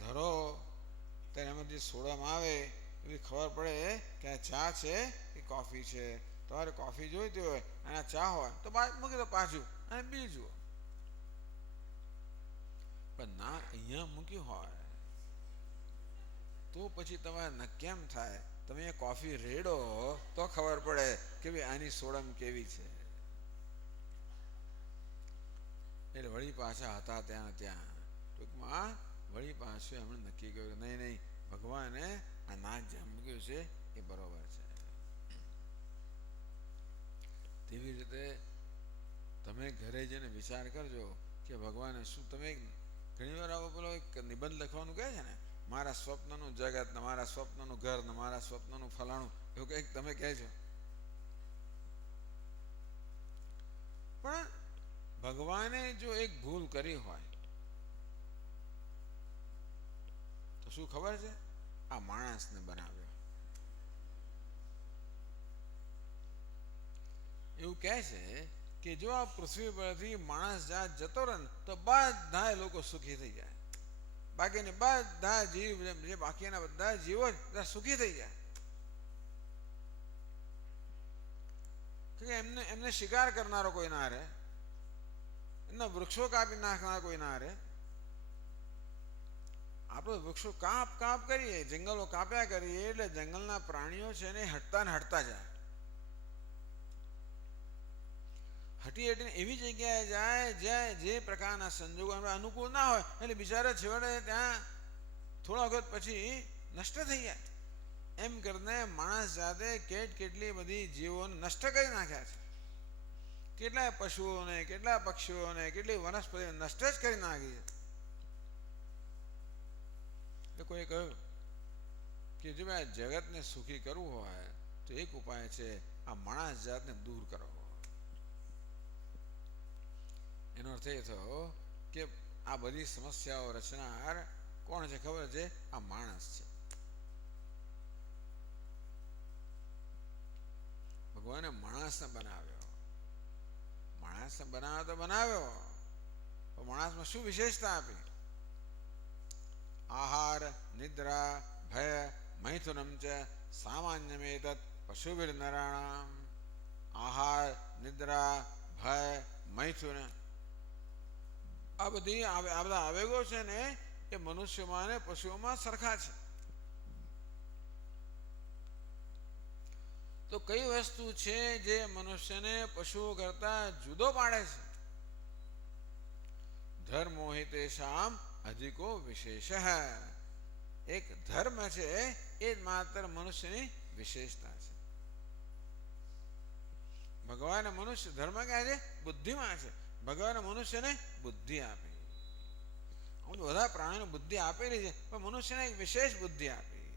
ધરો ત્યારે એમાં જે સોડામાં આવે એવી ખબર પડે કે આ ચા છે કે કોફી છે. તમારે કોફી જોઈતી હોય અને ચા હોય તો મૂકી દો પાછું અને બીજું. પણ ના અહીંયા મૂક્યું હોય તો પછી તમારે કેમ થાય? તમે કોફી રેડો તો ખબર પડે કે ભાઈ આની સોડમ કેવી છે. એટલે વળી પાછા હતા ત્યાં ટૂંકમાં વળી પાછું એમણે નક્કી કર્યું નહીં નહીં ભગવાને આ નાક જ્યાં મૂક્યું છે એ બરોબર છે. તેવી રીતે તમે ઘરે જઈને વિચાર કરજો કે ભગવાને શું તમે ઘણી વાર આવો પેલો એક નિબંધ લખવાનું કહે છે ને, મારા સ્વપ્નનું જગત ને મારા સ્વપ્નનું ઘર ને મારા સ્વપ્નનું ફલાણું એવું કંઈક તમે કહેજો. પણ ભગવાને જો એક ભૂલ કરી હોય તો શું ખબર છે? આ માણસને બનાવ્યો. એવું કહે છે કે જો આ પૃથ્વી પરથી માણસ જાત જતો રહે ને તો બધા લોકો સુખી થઈ જાય. બાકીને બધા જીવ જે બાકીના બધા જીવો સુખી થઈ જાય. કે એમને શિકાર કરનારો કોઈ ના રહે, એમના વૃક્ષો કાપી નાખનાર કોઈ ના રહે. આપણે વૃક્ષો કાપ કરીએ, જંગલો કાપ્યા કરીએ એટલે જંગલના પ્રાણીઓ છે ને હટતા ને હટતા જાય. હટીને એવી જગ્યાએ જાય જ્યાં જે પ્રકારના સંજોગો અનુકૂળ ના હોય એટલે બિચારા છેવટે ત્યાં થોડા વખત પછી નષ્ટ થઈ જાય. એમ કરીને માણસ જાતે કેટલી બધી જીવોને નષ્ટ કરી નાખ્યા છે. કેટલાય પશુઓને, કેટલા પક્ષીઓને, કેટલી વનસ્પતિઓ નષ્ટ જ કરી નાખી છે. એટલે કોઈ કહ્યું કે જો આ જગતને સુખી કરવું હોય તો એક ઉપાય છે આ માણસ જાતને દૂર કરો. એનો અર્થ એ થયો કે આ બધી સમસ્યાઓ રચનાર કોણ છે ખબર છે? આ માણસ છે. ભગવાને માણસને બનાવ્યો. માણસને બનાવ્યો તો બનાવ્યો, પણ માણસમાં શું વિશેષતા આપી? આહાર, નિદ્રા, ભય, મૈથુનમ ચ સામાન્યમેતત પશુભિર્નરાણામ. આહાર, નિદ્રા, ભય, મૈથુન આ બધા આવેગો છે ને એ મનુષ્યમાં ને પશુઓમાં સરખા છે. તો કઈ વસ્તુ છે જે મનુષ્યને પશુઓ કરતા જુદો પાડે છે? ધર્મો હિ તેષામ અધિકો વિશેષ. એક ધર્મ છે એ જ માત્ર મનુષ્યની વિશેષતા છે. ભગવાન મનુષ્ય ધર્મ કહે છે બુદ્ધિમાં છે. ભગવાન મનુષ્યને બુદ્ધિ આપી. બધા પ્રાણીઓને બુદ્ધિ આપેલી છે પણ મનુષ્યને એક વિશેષ બુદ્ધિ આપી.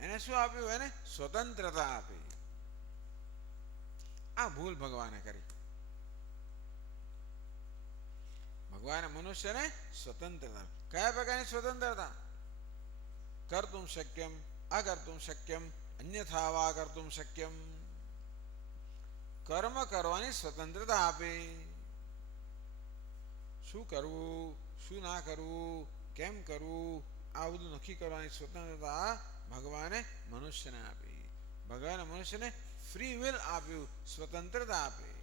એને શું આપ્યું? એને સ્વતંત્રતા આપી. આ ભૂલ ભગવાને કરી. ભગવાને મનુષ્યને સ્વતંત્રતા. કયા પ્રકારની સ્વતંત્રતા? કર્તુમ શક્યમ અકર્તુમ શક્યમ અન્યથા વા કર્તુમ શક્યમ. કર્મ કરવાની સ્વતંત્રતા આપી. શું કરવું, શું ના કરવું, કેમ કરવું, આ બધું નક્કી કરવાની સ્વતંત્રતા ભગવાને મનુષ્યને આપી. ભગવાને મનુષ્યને ફ્રી વિલ આપ્યું, સ્વતંત્રતા આપી,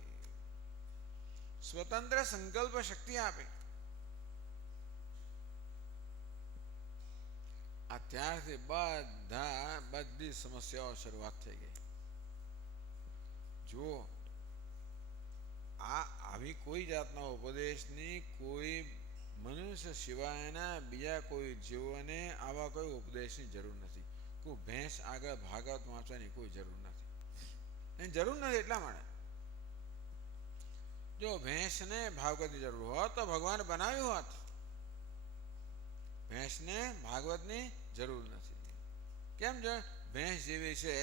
સ્વતંત્ર સંકલ્પ શક્તિ આપી. અત્યારથી બધી સમસ્યાઓ શરૂઆત થઈ ગઈ. જો આવી કોઈ જાતના ઉપદેશની કોઈ મનુષ્ય સિવાયના બીજા કોઈ જીવોને આવા કોઈ ઉપદેશની જરૂર નથી. કોઈ ભેંસ આગળ ભાગવત વાંચવાની કોઈ જરૂર નથી. એની જરૂર નથી. એટલા માટે જો ભેંસને ભાગવતની જરૂર હોત તો ભગવાન બનાવ્યું હોત. ભેંસને ભાગવતની જરૂર નથી. કેમ? જો ભેંસ જેવી છે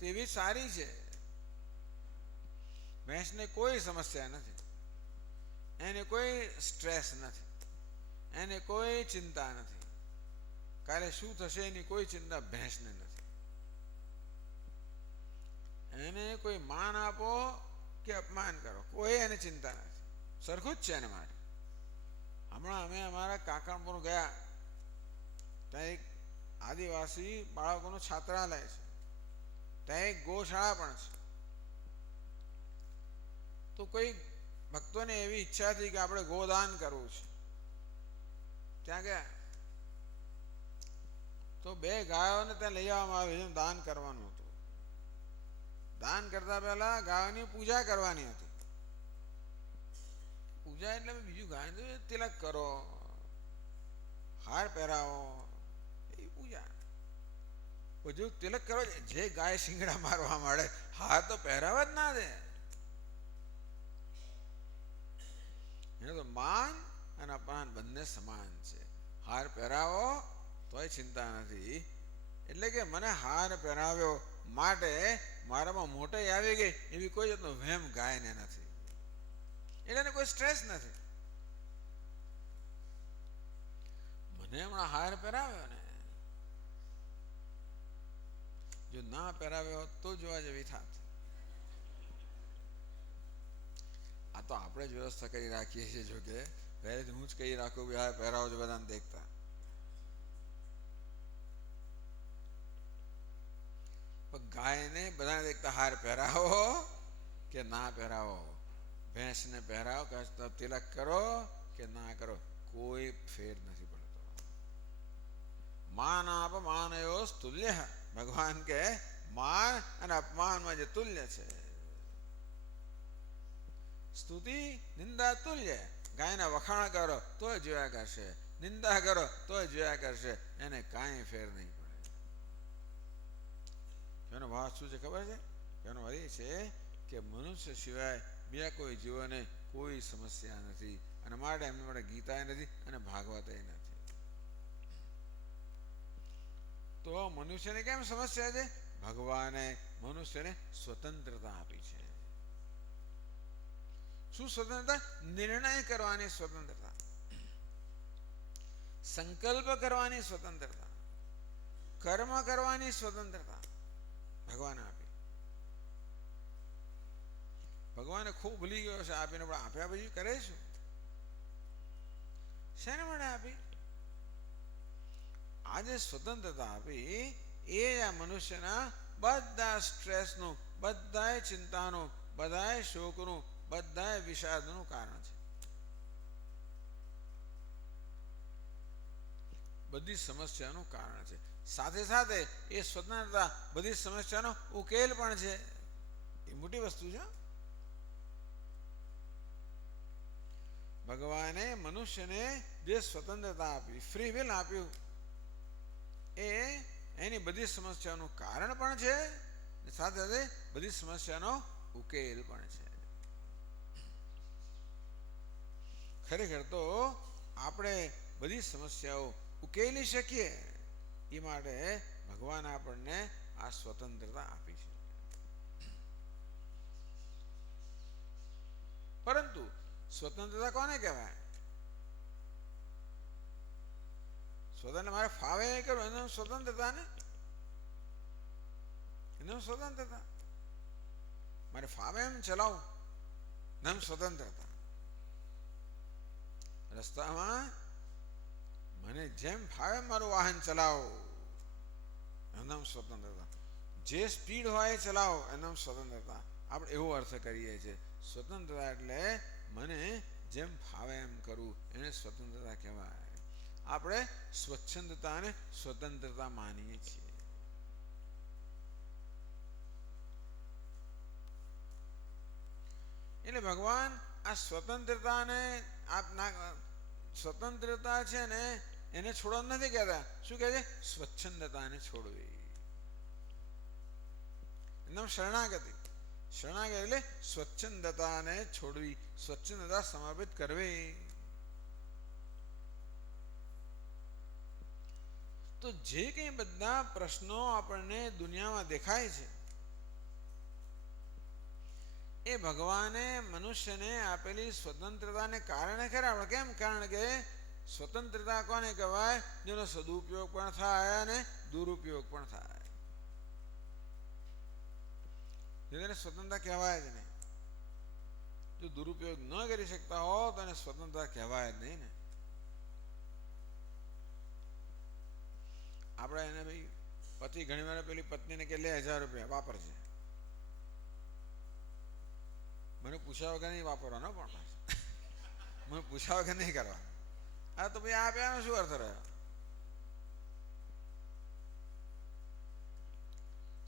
તેવી સારી છે. ભેંસને કોઈ સમસ્યા નથી, એને કોઈ સ્ટ્રેસ નથી, એને કોઈ ચિંતા નથી. કાલે શું થશે એની કોઈ ચિંતા ભેંસને નથી. એને કોઈ માન આપો કે અપમાન કરો, કોઈ એને ચિંતા નથી. સરખું જ છે એને માટે. હમણાં અમે અમારા કાકણપુર ગયા ત્યાં એક આદિવાસી બાળકોનું છાત્રાલય છે, ત્યાં એક ગૌશાળા પણ છે. તો કોઈ ભક્તોને એવી ઈચ્છા હતી કે આપણે ગોદાન કરવું છે. ત્યાં ગયા તો 2 ગાયોને ત્યાં લઈ આવવામાં આવી, જેમ દાન કરવાનું હતું. દાન કરતા પહેલા ગાયોની પૂજા કરવાની હતી. પૂજા એટલે બીજું ગાય તિલક કરો, હાર પહેરાવો, એ પૂજા. બધું તિલક કરો. જે ગાય શિંગડા મારવા માંડે હાર તો પહેરાવા જ ના દે. એને તો માન અને અપમાન બંને સમાન છે. હાર પહેરાવો તોય ચિંતા નથી, એટલે કે મને હાર પહેરાવ્યો માટે મારામાં મોટાઈ આવી ગઈ એવી કોઈ જાતનો વહેમ ગાયને નથી, એટલે એને કોઈ સ્ટ્રેસ નથી. મને હમણાં હાર પહેરાવ્યો ને, જો ના પહેરાવ્યો તો જોવા જેવી થાત. આ તો આપણે જ વ્યવસ્થા કરી રાખીએ છીએ. જો કે પહેલેથી હું જ કહી રાખું કે હાર પહેરાવો છો બધાને દેખતા. ગાયને બધાને દેખતા હાર પહેરાવો કે ના પહેરાવો, ભેંસને પહેરાવો કે તિલક કરો કે ના કરો, કોઈ ફેર નથી પડતો. માન અપમાનયો તુલ્ય. ભગવાન કે માન અને અપમાનમાં જે તુલ્ય છે. સ્તુતિ નિંદા તુલ્ય. ગાયના વખાણ કરો તો જોયા કરશે, નિંદા કરો તો જોયા કરશે, એને કાંઈ ફેર નહીં પડે. એનો ભાવ શું છે ખબર છે? એનો અર્થ એ છે કે મનુષ્ય સિવાય બીજા કોઈ જીવોને કોઈ સમસ્યા નથી, અને માટે એમની માટે ગીતા નથી અને ભાગવત નથી. તો મનુષ્યને કેમ સમસ્યા છે? ભગવાને મનુષ્યને સ્વતંત્રતા આપી છે. શું સ્વતંત્રતા? નિર્ણય કરવાની સ્વતંત્રતા, સંકલ્પ કરવાની સ્વતંત્રતા, કર્મ કરવાની સ્વતંત્રતા ભગવાન આપી. ભગવાને ખૂબ ભૂલી ગયો છે આપીને, પણ આપ્યા પછી કરે શું? શેના માટે આપી? આજે સ્વતંત્રતા આપી એ આ મનુષ્યના બધા સ્ટ્રેસનું, બધાય ચિંતાનું, બધાય શોકનું, બધાય વિષાદનું કારણ છે. બધી સમસ્યાનું કારણ છે. સાથે સાથે એ સ્વતંત્રતા બધી સમસ્યાનો ઉકેલ પણ છે. એ મોટી વસ્તુ છે. ભગવાને મનુષ્યને જે સ્વતંત્રતા આપી, ફ્રી વિલ આપ્યું, એ એની બધી સમસ્યાનું કારણ પણ છે, સાથે સાથે બધી સમસ્યાનો ઉકેલ પણ છે. ખરેખર તો આપણે બધી સમસ્યાઓ ઉકેલી શકીએ એ માટે ભગવાન આપણને આ સ્વતંત્રતા આપી છે. પરંતુ સ્વતંત્રતા કોને કહેવાય? સ્વતંત્ર મારે ફાવે એ કરું એનું સ્વતંત્રતા ને, એનું સ્વતંત્રતા. મારે ફાવે એમ ચલાવું એમ સ્વતંત્રતા. રસ્તામાં મને જેમ ફાવે મારું વાહન ચલાવો એનું સ્વતંત્રતા. જે સ્પીડ હોય એ ચલાવો એનું સ્વતંત્રતા. આપણે એવો અર્થ કરીએ છીએ. સ્વતંત્રતા એટલે મને જેમ ફાવે એમ કરું, એને સ્વતંત્રતા કહેવાય. આપણે સ્વચ્છંદતાને સ્વતંત્રતા માનીએ છીએ. એટલે ભગવાન આ સ્વતંત્રતાને સ્વતંત્રતા છે ને એને છોડવા નથી કહેતા. શું કહે છે? સ્વચ્છંદતાને છોડવી. એનું શરણાગતિ. શરણાગતિ એટલે સ્વચ્છંદતાને છોડવી, સ્વચ્છંદતા સમર્પિત કરવી. તો જે કંઈ બધા પ્રશ્નો આપણને દુનિયામાં દેખાય છે એ ભગવાને મનુષ્યને આપેલી સ્વતંત્રતાને કારણે ખરા. કેમ? કારણ કે સ્વતંત્રતા કોને કહેવાય? જેનો સદુપયોગ પણ થાય અને દુરુપયોગ પણ થાય. જેને સ્વતંત્રતા કહેવાય જ નહીં. જો દુરુપયોગ ન કરી શકતા હો તો એને સ્વતંત્રતા કહેવાય જ નહીં ને. પતિ ઘણી વાર પેલી પત્નીને કે લે 1000 રૂપિયા વાપરજે, મને પૂછ્યા વગર નહીં વાપરવાનો પણ મને પૂછ્યા વગર નહીં કરવા. હા તો ભાઈ આપ્યાનો શું અર્થ રહ્યો?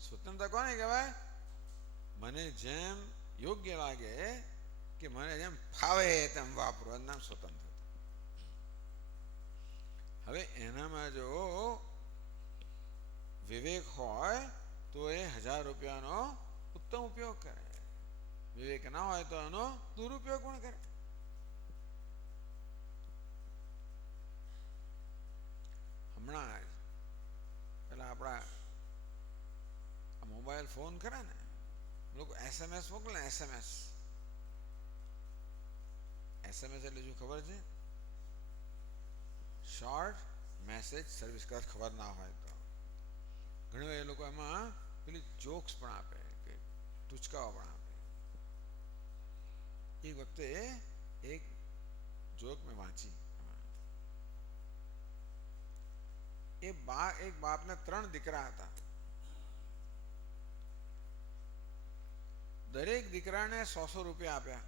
સ્વતંત્રતા કોને કહેવાય? મને જેમ યોગ્ય લાગે કે મને જેમ ફાવે તેમ વાપરો, એનું નામ સ્વતંત્ર. હવે એનામાં જો વિવેક હોય તો એ 1000 રૂપિયાનો ઉત્તમ ઉપયોગ કરે, વિવેક ના હોય તો એનો દુરુપયોગ પણ કરે. હમણાં પેલા આપણા મોબાઈલ ફોન ખરા ને, લોકો SMS મોકલે. SMS એટલે શું ખબર છે? Short message service. કદાચ ખબર ના હોય તો ઘણી વાર એ લોકો એમાં પેલી જોક્સ પણ આપે કે ટૂચકાઓ પણ આપે. એક વખતે એક જોક મેં વાંચી. એક બાપને 3 દીકરા હતા. દરેક દીકરાને 100 રૂપિયા આપ્યા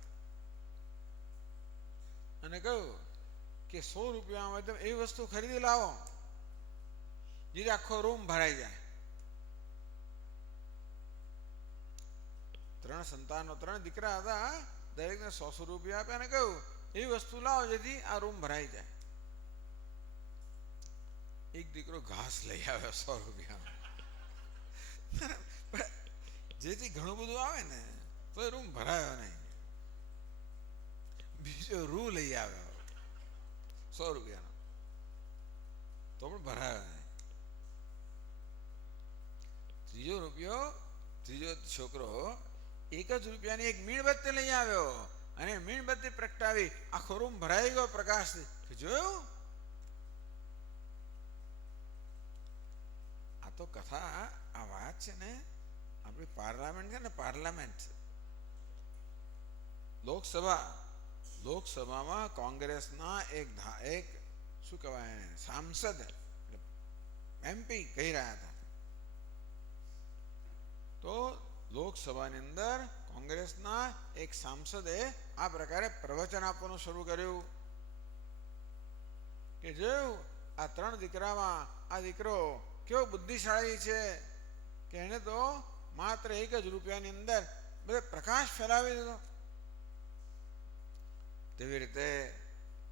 અને કહ્યું કે 100 રૂપિયામાં તમે એવી વસ્તુ ખરીદી લાવો જેથી આખો રૂમ ભરાઈ જાય. 3 સંતાનો, 3 દીકરા હતા. દરેકને 100 રૂપિયા આપ્યા અને કહ્યું એવી વસ્તુ લાવો જેથી આ રૂમ ભરાઈ જાય. એક દીકરો ઘાસ લઈ આવ્યો 100 રૂપિયા, જેથી ઘણું બધું આવે ને તો રૂમ ભરાયો નહીં. બીજો રૂ લઈ આવ્યો 100 રૂપિયાનો, તો પણ ભરાયો નહીં. ત્રીજો છોકરો 1 જ રૂપિયાની એક મીણબત્તી લઈ આવ્યો અને મીણબત્તી પ્રગટાવી આખો રૂમ ભરાઈ ગયો પ્રકાશથી. જોયું? આ તો કથા, આ વાત છે ને આપણી પાર્લામેન્ટ છે ને, પાર્લામેન્ટ લોકસભામાં કોંગ્રેસના એક શું કહેવાય સાંસદ MP કહી રહ્યા હતા. તો લોકસભાની અંદર કોંગ્રેસના એક સાંસદે આ પ્રકારે પ્રવચન આપવાનું શરૂ કર્યું કે જોયું આ 3 દીકરામાં આ દીકરો કેવો બુદ્ધિશાળી છે કે એને તો માત્ર 1 જ રૂપિયાની અંદર બધે પ્રકાશ ફેલાવી દીધો. તેવી રીતે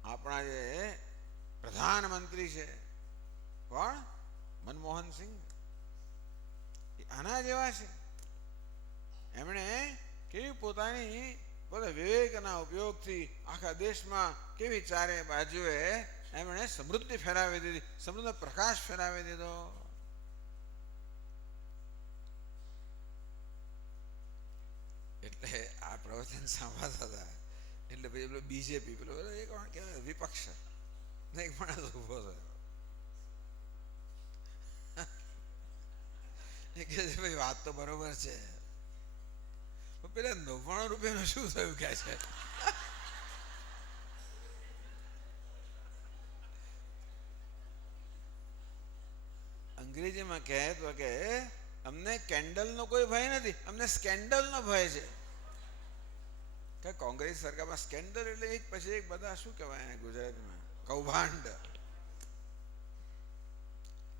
આપણા જે પ્રધાનમંત્રી છે કોણ? મનમોહનસિંહ. આના જેવા છે. એમણે કેવી પોતાની બધા વિવેકના ઉપયોગથી આખા દેશમાં કેવી ચારે બાજુએ એમણે સમૃદ્ધિ ફેલાવી દીધી, સમૃદ્ધિ પ્રકાશ ફેલાવી દીધો. એટલે આ પ્રવચન સાંભળતા હતા એટલે પછી પેલો BJP પેલો એક કહેવાય વિપક્ષ એક માણસ ઉભો થયો. એ કહે છે ભાઈ વાત તો બરોબર છે, પેલા 99 રૂપિયાનું શું થયું કે છે? અંગ્રેજીમાં કહે તો કે અમને કેન્ડલનો કોઈ ભય નથી, અમને સ્કેન્ડલનો ભય છે. કે કોંગ્રેસ સરકારમાં સ્કેન્ડલ એટલે એક પછી એક બધા શું કહેવાય ગુજરાતીમાં કૌભાંડ.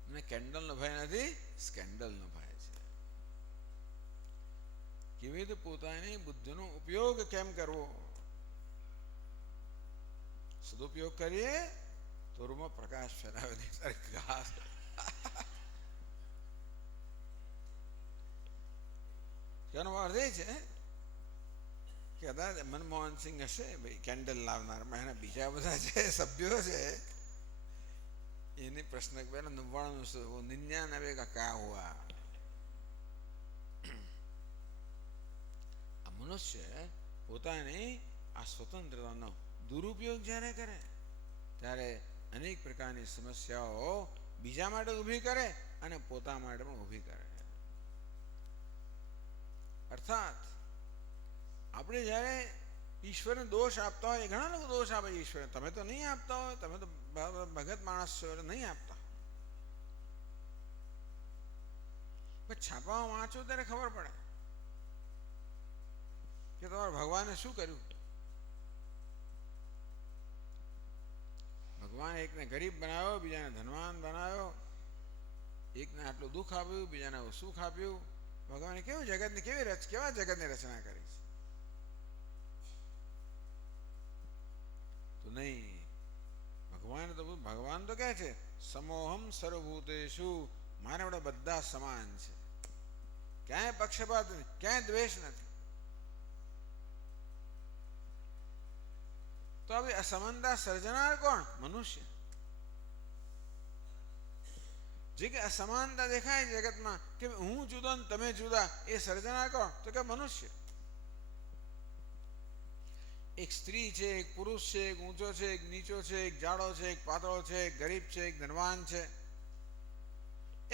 અમને કેન્ડલનો ભય નથી, સ્કેન્ડલનો ભય છે. કેવી રીતે પોતાની બુદ્ધિનો ઉપયોગ કેમ કરવો? સદુપયોગ કરીએ તો રૂમમાં પ્રકાશ ફેલાવે દે. તેનો અર્થ એ છે કે કદાચ મનમોહનસિંહ હશે ભાઈ કેન્ડલ લાવનાર, એના બીજા બધા જે સભ્યો છે એની પ્રશ્ન 99 का क्या हुआ? આ મનુષ્ય પોતાની આ સ્વતંત્રતાનો દુરુપયોગ જ્યારે કરે ત્યારે અનેક પ્રકારની સમસ્યાઓ બીજા માટે ઊભી કરે અને પોતા માટે પણ ઊભી કરે. અર્થાત આપણે જ્યારે ઈશ્વરને દોષ આપતા હોય, ઘણા લોકો દોષ આપે ઈશ્વર, તમે તો નહીં આપતા હોય, તમે તો ભગત માણસ છો એટલે નહીં આપતા. પછી છાપામાં વાંચો ત્યારે ખબર પડે કે તમારા ભગવાને શું કર્યું. ભગવાન એકને ગરીબ બનાવ્યો, બીજાને ધનવાન બનાવ્યો, એકને આટલું દુઃખ આપ્યું, બીજાને સુખ આપ્યું. ભગવાને કેવું જગતની કેવા જગતની રચના કરી છે. તો નહીં, ભગવાન તો કહે છે સમોહમ સર્વભૂતેષુ, મારે આપણે બધા સમાન છે, ક્યાંય પક્ષપાત નથી, ક્યાંય દ્વેષ નથી. તો હવે અસમાનતા સર્જનાર કોણ? મનુષ્ય. જે કે અસમાનતા દેખાય જગતમાં કે હું જુદો ને તમે જુદા, એ સર્જનાર કોણ? તો કે મનુષ્ય. એક સ્ત્રી છે, એક પુરુષ છે, એક ઊંચો છે, એક નીચો છે, એક જાડો છે, એક પાતળો છે, એક ગરીબ છે, એક ધનવાન છે,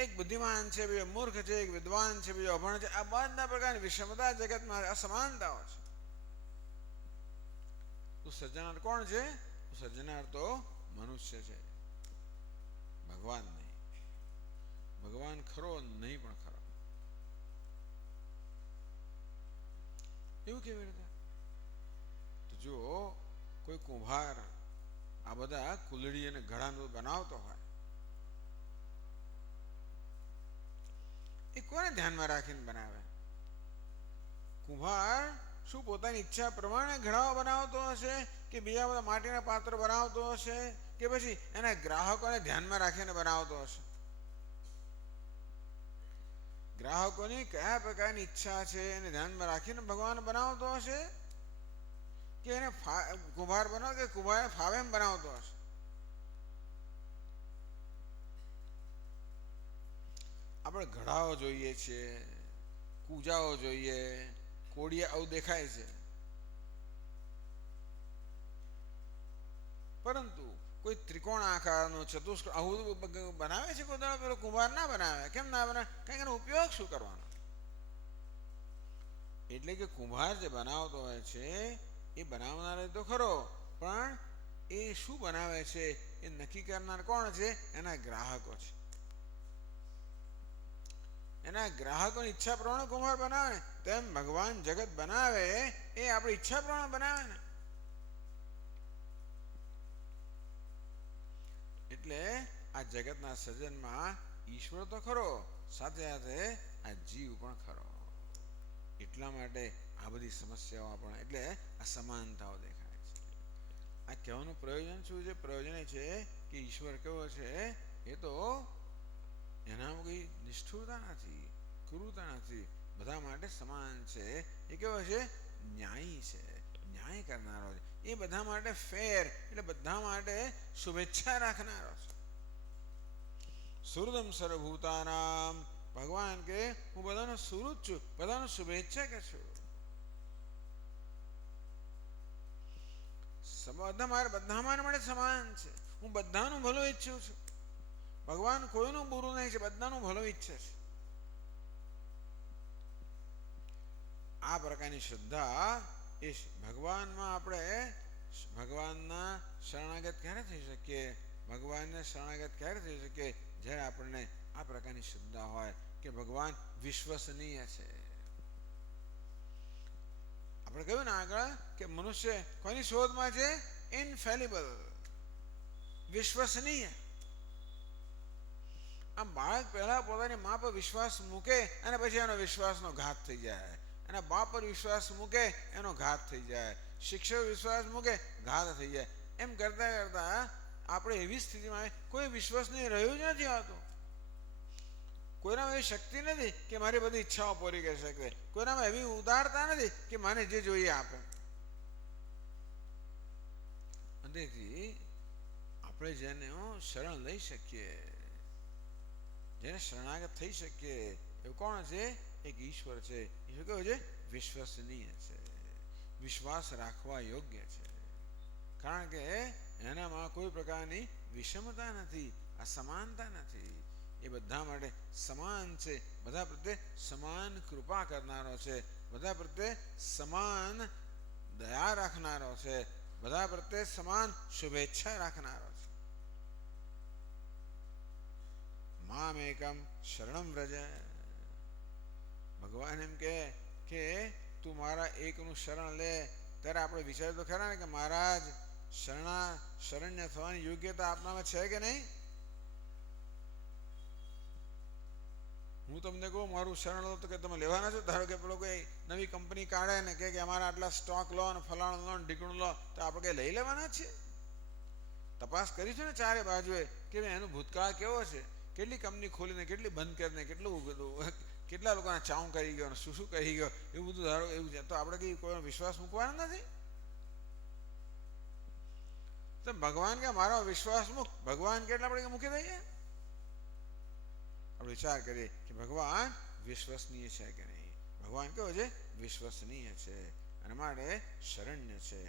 એક બુદ્ધિમાન છે, બીજો મૂર્ખ છે, એક વિદ્વાન છે, બીજો અભણ છે. આ બધા પ્રકારની વિષમતા જગતમાં, અસમાનતાઓ છે. તો સર્જનાર કોણ છે? સર્જનાર તો મનુષ્ય છે, ભગવાન નહીં. ભગવાન ખરો નહીં પણ ખરો. એવું કેવી રીતે? તો જો કોઈ કુંભાર આ બધા કુલડી અને ઘડાનું બનાવતો હોય, એ કોને ધ્યાનમાં રાખીને બનાવે? કુંભાર શું પોતાની ઈચ્છા પ્રમાણે ઘડાઓ બનાવતો હશે, કે બીજા બધા માટીના પાત્ર બનાવતો હશે, કે પછી એના ગ્રાહકોને ધ્યાનમાં રાખીને બનાવતો હશે? ગ્રાહકોની કયા પ્રકારની ઈચ્છા છે એને ધ્યાનમાં રાખીને ભગવાન બનાવતો હશે, કે એને કુંભાર બનાવો કે કુંભાર ફાવે એમ બનાવતો હશે? આપણે ઘડાઓ જોઈએ છીએ, કૂજાઓ જોઈએ, કોડિયા આવું દેખાય છે, પરંતુ કોઈ ત્રિકોણ આકારનો ચતુષ્કોણ આવું બનાવે છે કોઈ દાડો પેલો કુંભાર? ના બનાવે. કેમ ના બનાવે? કારણ કે એનો ઉપયોગ શું કરવાનો? એટલે કે કુંભાર જે બનાવતો હોય છે એ બનાવનાર તો ખરો, પણ એ શું બનાવે છે એ નક્કી કરનાર કોણ છે? એના ગ્રાહકો છે. એના ગ્રાહકોની ઈચ્છા પ્રમાણે કુંભાર બનાવે. તેમ ભગવાન જગત બનાવે એ આપણી ઈચ્છા પ્રમાણે બનાવે ને. એટલે આ જગતના સર્જનમાં ઈશ્વર તો ખરો, સાથે સાથે આ જીવ પણ ખરો. એટલા માટે આ બધી સમસ્યાઓ આપણે, એટલે આ સમાનતાઓ દેખાય છે. આ કહેવાનું પ્રયોજન શું છે? પ્રયોજન એ છે કે ઈશ્વર કેવો છે? એ તો એનામાં કોઈ નિષ્ઠુરતા નથી, ક્રૂરતા નથી, બધા માટે સમાન છે. એ કેવો છે? ન્યાયી છે, ન્યાય કરનારો છે. એ બધા માટે ફેર, એટલે બધા માટે શુભેચ્છા રાખનારો છે. સુહૃદમ સર્વભૂતાનામ, ભગવાન કે હું બધાનો સુહૃદ છું, બધાનો શુભેચ્છા કે છું. બધા મારા માટે સમાન છે. હું બધાનું ભલું ઈચ્છું છું. ભગવાન કોઈનું બુરું નહીં છે, બધાનું ભલું ઈચ્છે છે. આ પ્રકારની શ્રદ્ધા એ ભગવાનમાં આપણે ભગવાનના શરણાગત ક્યારે થઈ શકીએ? ભગવાનને શરણાગત ક્યારે થઈ શકીએ? જ્યારે આપણને આ પ્રકારની શ્રદ્ધા હોય કે ભગવાન વિશ્વસનીય છે. આપણે કહ્યું ને આગળ કે મનુષ્ય કોની શોધમાં છે? ઇનફેલિબલ, વિશ્વસનીય. આમ બાળક પહેલા પોતાની મા પર વિશ્વાસ મૂકે અને પછી એનો વિશ્વાસનો ઘાત થઈ જાય. એના બાપ પર વિશ્વાસ મૂકે, એનો ઘાત થઈ જાય. શિક્ષક વિશ્વાસ મૂકે, ઘાત થઈ જાય. એમ કરતા કરતા આપણે એવી સ્થિતિમાં કોઈ વિશ્વસનીય રહ્યું જ નથી હોતું. કોઈનામાં એવી શક્તિ નથી કે મારી બધી ઈચ્છાઓ પૂરી કરી શકે. કોઈનામાં એવી ઉદારતા નથી કે મને જે જોઈએ આપે. તેથી આપણે જેને શરણ લઈ શકીએ, જેને શરણાગત થઈ શકીએ, એવું કોણ છે? એક ઈશ્વર છે. ઈશ્વર કેવો છે? વિશ્વસનીય છે, વિશ્વાસ રાખવા યોગ્ય છે. કારણ કે એનામાં કોઈ પ્રકારની વિષમતા નથી, અસમાનતા નથી. એ બધા માટે સમાન છે, બધા પ્રત્યે સમાન કૃપા કરનારો છે, બધા પ્રત્યે સમાન દયા રાખનારો છે, બધા પ્રત્યે સમાન શુભેચ્છા રાખનારો છે. મામેકમ શરણમ વ્રજ, ભગવાન એમ કે તું મારા એકનું શરણ લે, ત્યારે આપણે વિચાર તો ખરા ને કે મહારાજ શરણ્ય થવાની યોગ્યતા આપનામાં છે કે નહીં? હું તમને કહું મારું શરણ લો તો કે તમે લેવાના છો? ધારો કે પેલો કોઈ નવી કંપની કાઢે ને કે અમારા આટલા સ્ટોક લો ને ફલાણું લો ને ઢીકણું લો, તો આપણે કંઈ લઈ લેવાના છીએ? તપાસ કરી છે ને ચારે બાજુએ કે એનો ભૂતકાળ કેવો છે, કેટલી કંપની ખોલીને કેટલી બંધ કરીને કેટલા લોકોને ચાઉં કરી ગયો ને શું કરી ગયો, એવું બધું ધારો એવું છે તો આપણે કંઈ કોઈનો વિશ્વાસ મૂકવાનો નથી. તો ભગવાન કે મારો વિશ્વાસ મૂક, ભગવાન કે એટલે આપણે મૂકી દઈએ? આપણે વિચાર કરીએ કે ભગવાન વિશ્વસનીય છે કે નહીં. ભગવાન કેવો છે? વિશ્વસનીય છે, અને માટે શરણ્ય છે,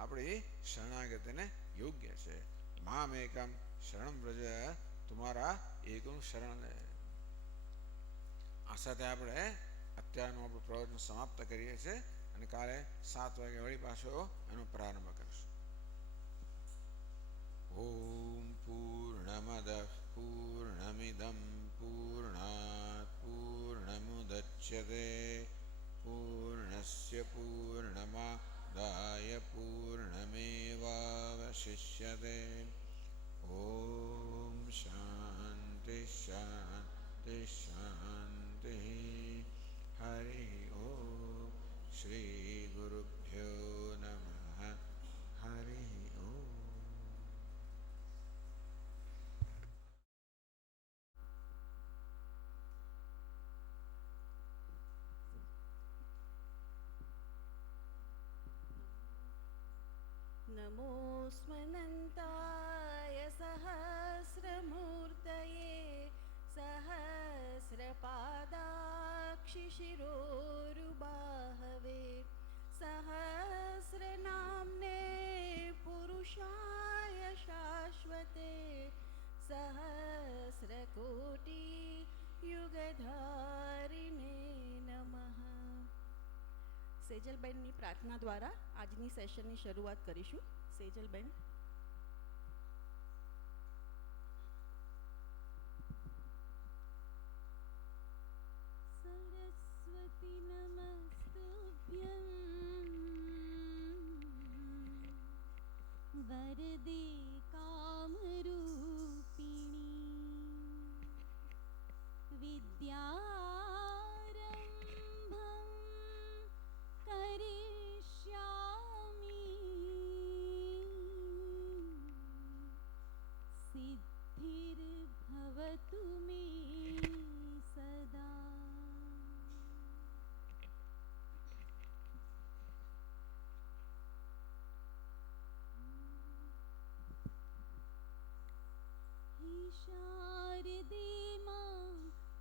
આપણી શરણાગતિને યોગ્ય છે. મામ એકમ શરણમ વ્રજ, તમારા એકનું શરણ લે. આ સાથે આપણે અત્યારનું આપણું પ્રવચન સમાપ્ત કરીએ છીએ, અને કાલે 7 વાગે વળી પાછો એનો પ્રારંભ કરીશું. ઓમ પૂર્ણમદ પૂર્ણમિદમ પૂર્ણાત પૂર્ણમુદચ્યતે પૂર્ણસ્ય પૂર્ણમાદાય પૂર્ણમેવાવશિષ્યતે. ઓમ શાંતિ શાંતિ શાંતિ. હરિ ઓમ. શ્રી ગુરુભ્યો નમઃ. હરિ ઓમ. नमोऽस्मनन्ताय सहस्रमूर्तये सहस्रपादाक्षिशिरोरुबाहवे सहस्रनाम्ने पुरुषाय शाश्वते सहस्रकोटियुगधारिणे नमः. સેજલબેનની પ્રાર્થના દ્વારા આજની સેશનની શરૂઆત કરીશું. સેજલબેન. સરસ્વતી નમસ્તુભ્યં વરદે કામરૂપિણી વિદ્યારંભં करिष्यामि सिद्धिर्भवतु मे सदा.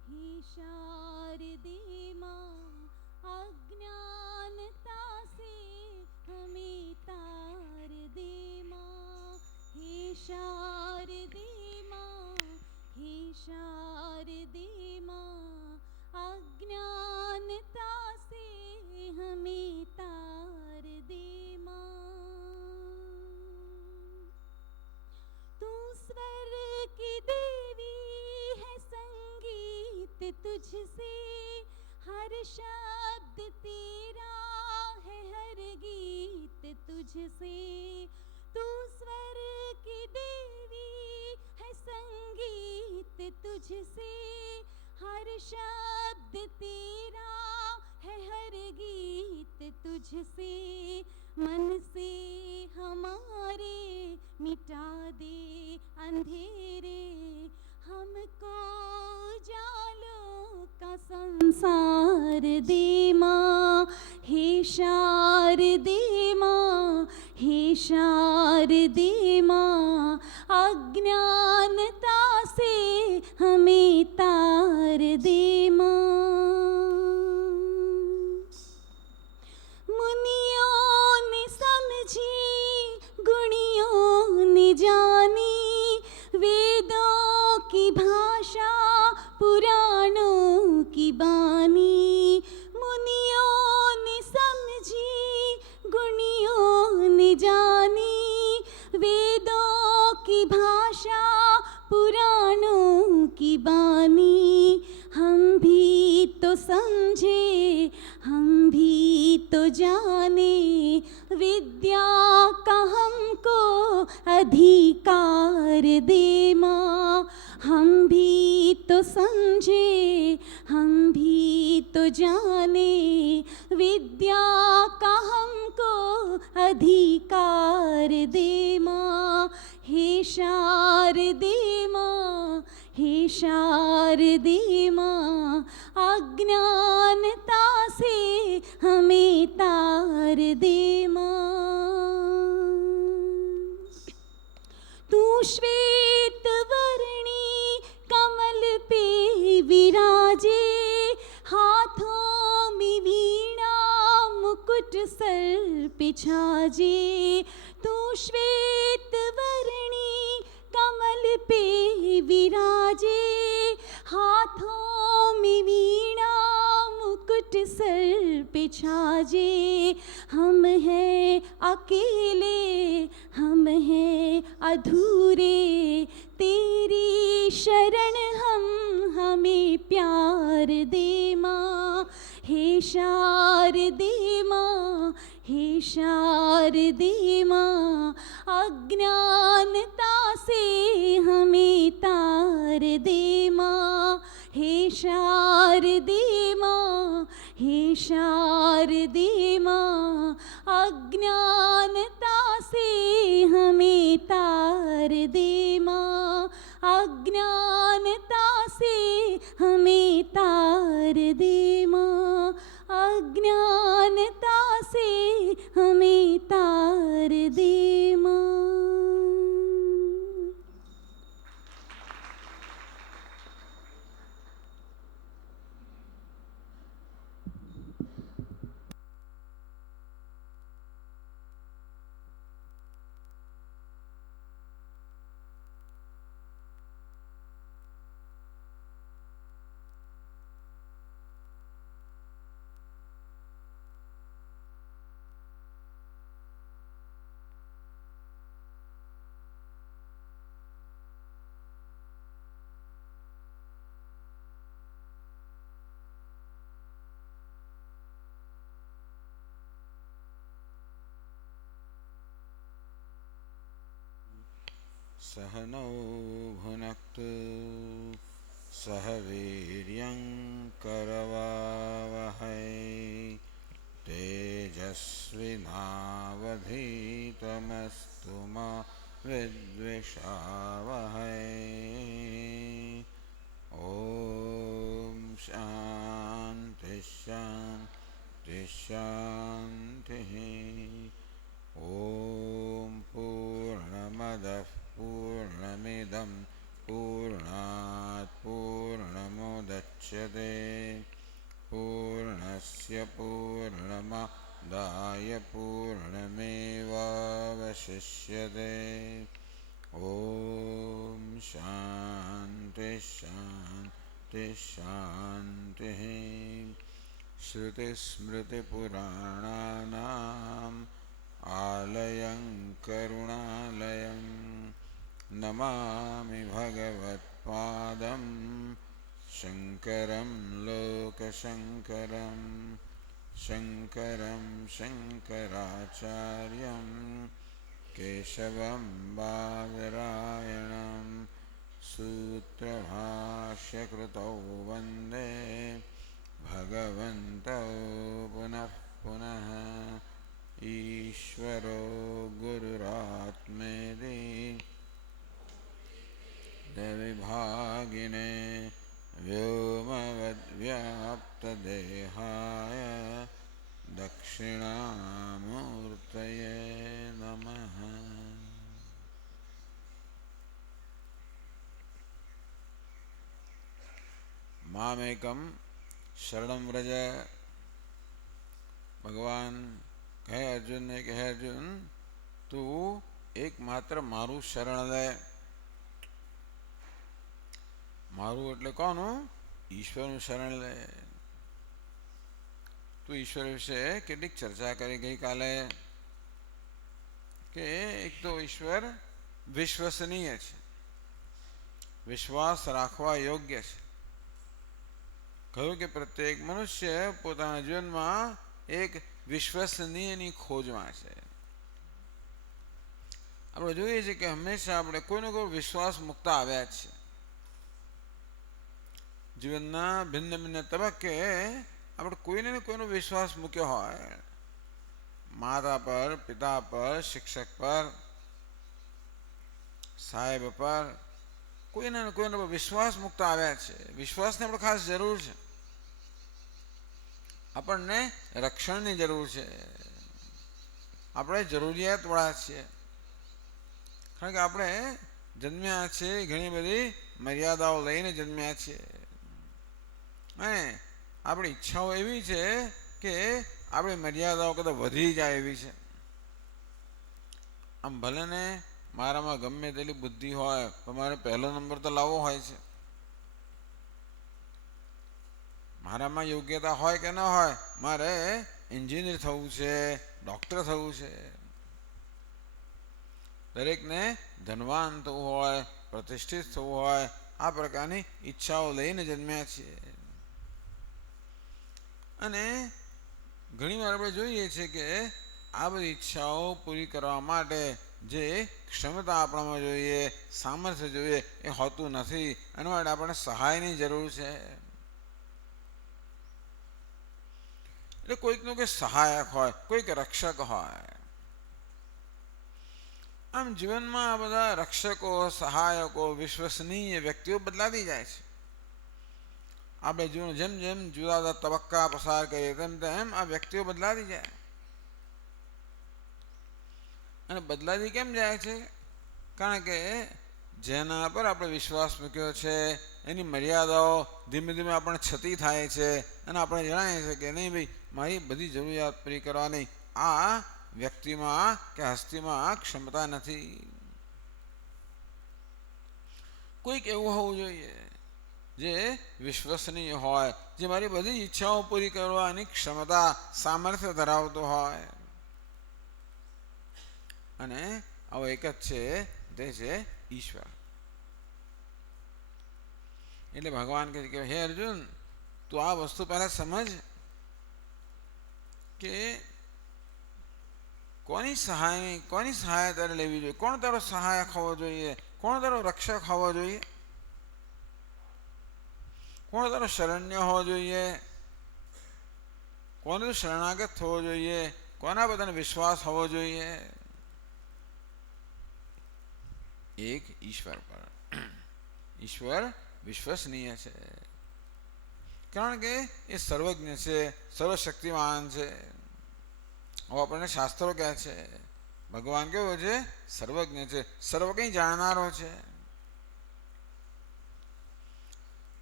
हे शारदे मां अज्ञानता से हमें तार दे माँ. हे शारदे माँ अज्ञानता से हमें तार दे माँ. तू स्वर की देवी है, संगीत तुझसे हर शब्द तेरा है, हर गीत तुझसे. तू स्वर की देवी है, संगीत तुझसे हर शब्द तेरा है, हर गीत तुझसे. मन से हमारे मिटा दे अंधेरे, हमको जालों का संसार दे माँ. हे शारदे माँ अज्ञानता से हमें तार दे माँ. मुनियों ने समझी, गुणियों ने जानी, वेदों की भाषा पुराणों की बानी. मुनियों ने समझी, गुणियों ने जानी, वेदों की भाषा पुराणों की बानी. हम भी तो समझे, हम भी तो जाने, विद्या का हमको अधिकार दे माँ। हम भी तो समझे, हम भी तो जाने, विद्या का हमको अधिकार दे माँ। हे शारदे माँ, हे शारदे माँ, अज्ञानता से हमें तार दे माँ। तू श्वेत वर्णी कमल पे विराजे, हाथों में वीणा मुकुट सर पे छाजे। तू श्वेत वर्णी कमल पे विराजे, हाथों में वीणा मुकुट सर पे छाजे। हम हैं अकेले, हम हैं अधूरे, तेरी शरण हम हमें प्यार दे माँ। हे शारदे माँ, हे शारदे माँ, अज्ञानता से हमें तार दे माँ। हे शारदे माँ, हे शारदे माँ, अज्ञानता से हमें तार दे माँ। अज्ञानता से हमें तार दे माँ। अज्ञानता से हमें तार दे माँ। सहनौ भुनक्तु सह वीर्यं करवावहै, तेजस्विनावधीतमस्तु मा विद्विषावहै। ॐ शान्ति शान्ति शान्तिः। ॐ पूर्णमदः पूर्णमिदं पूर्णात् पूर्णमुदच्यते, पूर्णस्य पूर्णमादाय पूर्णमेवावशिष्यते। ॐ शान्ति शान्ति शान्तिः। श्रुतिस्मृतिपुराणानाम् आलयं करुणालयं, नमामि भगवत्पादं शङ्करं लोकशङ्करं। शङ्करं शङ्कराचार्यं केशवं बादरायणं, सूत्रभाष्यकृतौ वन्दे भगवन्तौ पुनः पुनः। ईश्वरो गुरुरात्मेति द्विभागिने, व्योमवद्व्याप्तदेहाय दक्षिणामूर्तये नमः। मामेकं शरणं व्रज। भगवान कहे अर्जुन ने कहे, अर्जुन तू एकमात्र मारू शरण ले। मारू એટલે કોનું? ઈશ્વરનું શરણ લે। તો ઈશ્વર વિશે કેટલીક ચર્ચા કરી ગઈકાલે કે એક તો ઈશ્વર વિશ્વસનીય છે, વિશ્વાસ રાખવા યોગ્ય છે, કહ્યું કે પ્રત્યેક મનુષ્ય પોતાના જીવનમાં એક વિશ્વસનીયની ખોજમાં છે. આપણે જોઈએ છીએ કે હંમેશા આપણે કોઈનો કોઈ વિશ્વાસ મૂકતા આવ્યા છીએ. જીવનના ભિન્ન ભિન્ન તબક્કે આપણે કોઈને ને કોઈનો વિશ્વાસ મૂક્યો હોય. માતા પર, પિતા પર, શિક્ષક પર, સાહેબ પર, કોઈને ને કોઈનો પર વિશ્વાસ મૂકતા આવ્યા છે. વિશ્વાસની આપણે ખાસ જરૂર છે. આપણને રક્ષણની જરૂર છે. આપણે જરૂરિયાતવાળા છીએ. કારણ કે આપણે જન્મ્યા છીએ ઘણી બધી મર્યાદાઓ લઈને જન્મ્યા છીએ અને આપણી ઈચ્છાઓ એવી છે કે આપણી મર્યાદાઓ કદાચ વધી જાય એવી છે. આમ ભલે ને મારામાં ગમે તેટલી બુદ્ધિ હોય પણ મારે પહેલો નંબર તો લાવવો હોય છે. મારામાં યોગ્યતા હોય કે ન હોય, મારે એન્જિનિયર થવું છે, ડૉક્ટર થવું છે. દરેકને ધનવાન થવું હોય, પ્રતિષ્ઠિત થવું હોય, આ પ્રકારની ઈચ્છાઓ લઈને જન્મ્યા છીએ. અને ઘણીવાર આપણે જોઈએ છીએ કે આ બધી ઈચ્છાઓ પૂરી કરવા માટે જે ક્ષમતા આપણામાં જોઈએ, સામર્થ્ય જોઈએ એ હોતું નથી. એના માટે આપણને સહાયની જરૂર છે. એટલે કોઈકનો કોઈ સહાયક હોય, કોઈક રક્ષક હોય. આમ જીવનમાં આ બધા રક્ષકો, સહાયકો, વિશ્વસનીય વ્યક્તિઓ બદલાતી જાય છે. આપણે જીવન જેમ જેમ જુદા જુદા તબક્કા પસાર કરીએ તેમ તેમ આ વ્યક્તિઓ બદલાતી જાય. અને બદલાતી કેમ જાય છે? કારણ કે જેના પર આપણે વિશ્વાસ મૂક્યો છે એની મર્યાદાઓ ધીમે ધીમે આપણને છતી થાય છે અને આપણે જણાય છે કે નહીં ભાઈ, મારી બધી જરૂરિયાત પૂરી કરવાની આ વ્યક્તિમાં કે હસ્તીમાં ક્ષમતા નથી. કોઈક એવું હોવું જોઈએ જે વિશ્વસનીય હોય, જે મારી બધી ઈચ્છાઓ પૂરી કરવાની ક્ષમતા, સામર્થ્ય ધરાવતો હોય. અને આવો એક જ છે, તે છે ઈશ્વર. એટલે ભગવાન કહે કે હે અર્જુન, તું આ વસ્તુ પહેલા સમજ કે કોની સહાય તારે લેવી જોઈએ, કોણ તારો સહાયક હોવો જોઈએ, કોણ તારો રક્ષક હોવો જોઈએ, કોણ તારો શરણ્ય હોવો જોઈએ, કોને તું શરણાગત થવો જોઈએ, કોના બધાને વિશ્વાસ હોવો જોઈએ? એક ઈશ્વર પર. ઈશ્વર વિશ્વસનીય છે કારણ કે એ સર્વજ્ઞ છે, સર્વશક્તિમાન છે. હવે આપણને શાસ્ત્રો કહે છે ભગવાન કેવો છે? સર્વજ્ઞ છે, સર્વ કંઈ જાણનારો છે.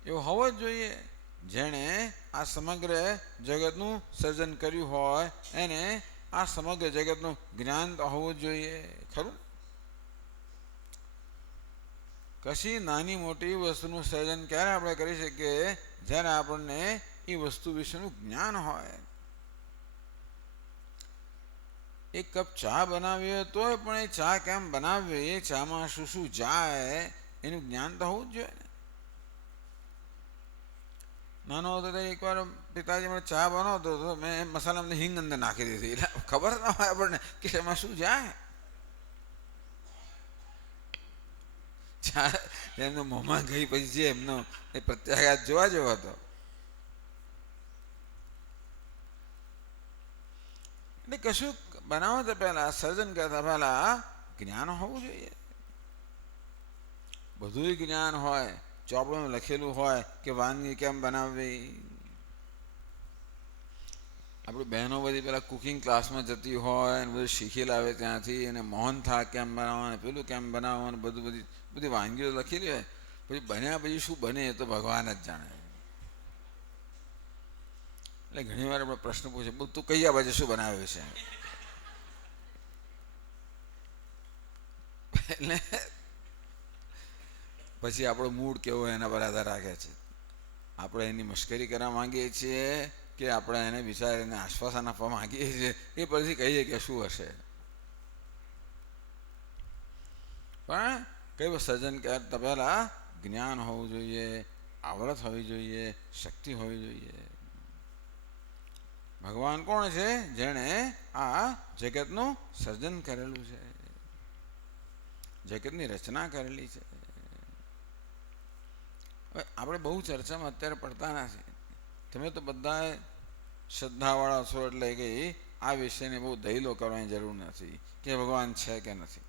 એવું હોવો જ જોઈએ. જેણે આ સમગ્ર જગતનું સર્જન કર્યું હોય એને આ સમગ્ર જગતનું જ્ઞાન તો હોવું જ જોઈએ. ખરું? કશી નાની મોટી વસ્તુનું સર્જન ક્યારે આપણે કરી શકીએ? જ્યારે આપણને એ વસ્તુ વિશેનું જ્ઞાન હોય. એક કપ ચા બનાવી હોય તોય પણ એ ચા કેમ બનાવવી, એ ચામાં શું શું જાય એનું જ્ઞાન તો હોવું જ જોઈએ ને. નાનો હતો ત્યારે એકવાર પિતાજી મને ચા બનાવતો હતો, મેં મસાલામાં હિંગ અંદર નાખી દીધી. એટલે ખબર ના હોય આપણને કે એમાં શું જાય. ચા એમનો મોંમાં ગઈ પછી જે એમનો એ પ્રત્યાઘાત જોવા જેવો હતો. એટલે કશું બનાવતા પહેલા, સર્જન કરતા પહેલા જ્ઞાન હોવું જોઈએ. બધું જ્ઞાન હોય, ચોપડીમાં લખેલું હોય કે વાનગી કેમ બનાવવી. આપણી બહેનો બધી પેલા કુકિંગ ક્લાસમાં જતી હોય અને બધું શીખી લાવે ત્યાંથી, અને મોહનથાળ કેમ બનાવવાનું, પેલું કેમ બનાવવાનું, બધી વાનગીઓ લખેલી હોય. પછી બન્યા પછી શું બને એ તો ભગવાન જ જાણે. એટલે ઘણી વાર આપણે પ્રશ્ન પૂછે, તું કઈ બાજુ શું બનાવ્યું છે? એટલે પછી આપણો મૂડ કેવો એના પર આધાર રાખે છે. આપણે એની મશ્કરી કરવા માંગીએ છીએ કે આપણે એને વિચારીને આશ્વાસન આપવા માંગીએ છીએ, એ પછી કહીએ કે શું હશે. પણ કયું સર્જન કરતા પહેલા જ્ઞાન હોવું જોઈએ. આવડત હોવી જોઈએ, શક્તિ હોવી જોઈએ. ભગવાન કોણ છે? જેણે આ જગતનું સર્જન કરેલું છે, જગતની રચના કરેલી છે. હવે આપણે બહુ ચર્ચામાં અત્યારે પડતા નથી. તમે તો બધા શ્રદ્ધાવાળા છો એટલે કે આ વિષયને બહુ દલીલો કરવાની જરૂર નથી કે ભગવાન છે કે નથી.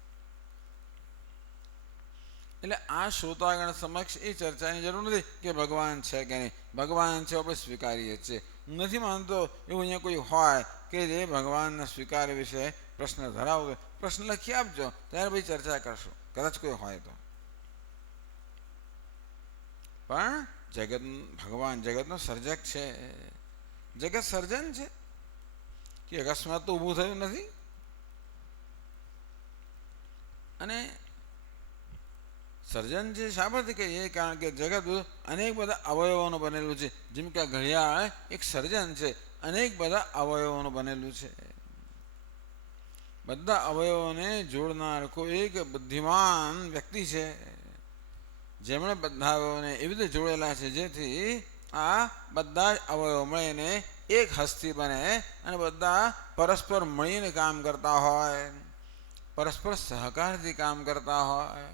એટલે આ શ્રોતાગણ સમક્ષ એ ચર્ચાની જરૂર નથી કે ભગવાન છે કે નહીં. ભગવાન છે આપણે સ્વીકારીએ છીએ. હું નથી માનતો એવું અહીંયા કોઈ હોય કે જે ભગવાનના સ્વીકાર વિશે પ્રશ્ન ધરાવો. પ્રશ્ન લખી આપજો, ત્યારે પછી ચર્ચા કરશું, કદાચ કોઈ હોય તો. પણ જગત ભગવાન જગતનો સર્જક છે. જગત સર્જન છે કે અકસ્માત તો ઊભું થયું નથી. અને સર્જન છે શા પરથી કહીએ? કારણ કે જગત અનેક બધા અવયવોનું બનેલું છે. જેમ કે ઘડિયાળ એક સર્જન છે, અનેક બધા અવયવોનું બનેલું છે. બધા અવયવોને જોડનાર કોઈ એક બુદ્ધિમાન વ્યક્તિ છે, જેમણે બધા અવયવોને એવી રીતે જોડેલા છે જેથી આ બધા જ અવયવો મળીને એક હસ્તી બને અને બધા પરસ્પર મળીને કામ કરતા હોય, પરસ્પર સહકારથી કામ કરતા હોય.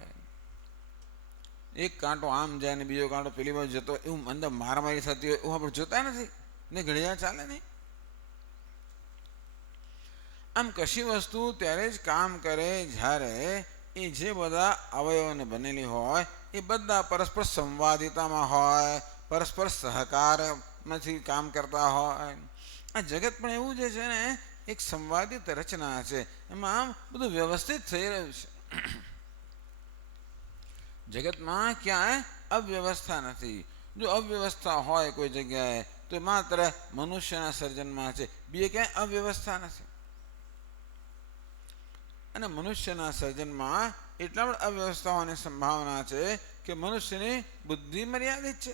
એક કાંટો આમ જાય ને બીજો કાંટો પેલી બાજુ જતો, એવું અંદર મારામારી થતી હોય એવું આપણે જોતા નથી ને ઘડિયાળ ચાલે નહીં. આમ કશી વસ્તુ ત્યારે જ કામ કરે જ્યારે એ જે બધા અવયવોને બનેલી હોય એ બધા પરસ્પર સંવાદિતામાં હોય, પરસ્પર સહકારમાંથી કામ કરતા હોય. આ જગત પણ એવું જે છે ને એક સંવાદિત રચના છે. એમાં આમ બધું વ્યવસ્થિત થઈ રહ્યું છે. જગતમાં ક્યાંય અવ્યવસ્થા નથી. જો અવ્યવસ્થા હોય કોઈ જગ્યાએ તો માત્ર મનુષ્યના સર્જનમાં છે, બીજે ક્યાંય અવ્યવસ્થા નથી. અને મનુષ્યના સર્જનમાં એટલા પણ અવ્યવસ્થા હોવાની સંભાવના છે કે મનુષ્યની બુદ્ધિ મર્યાદિત છે.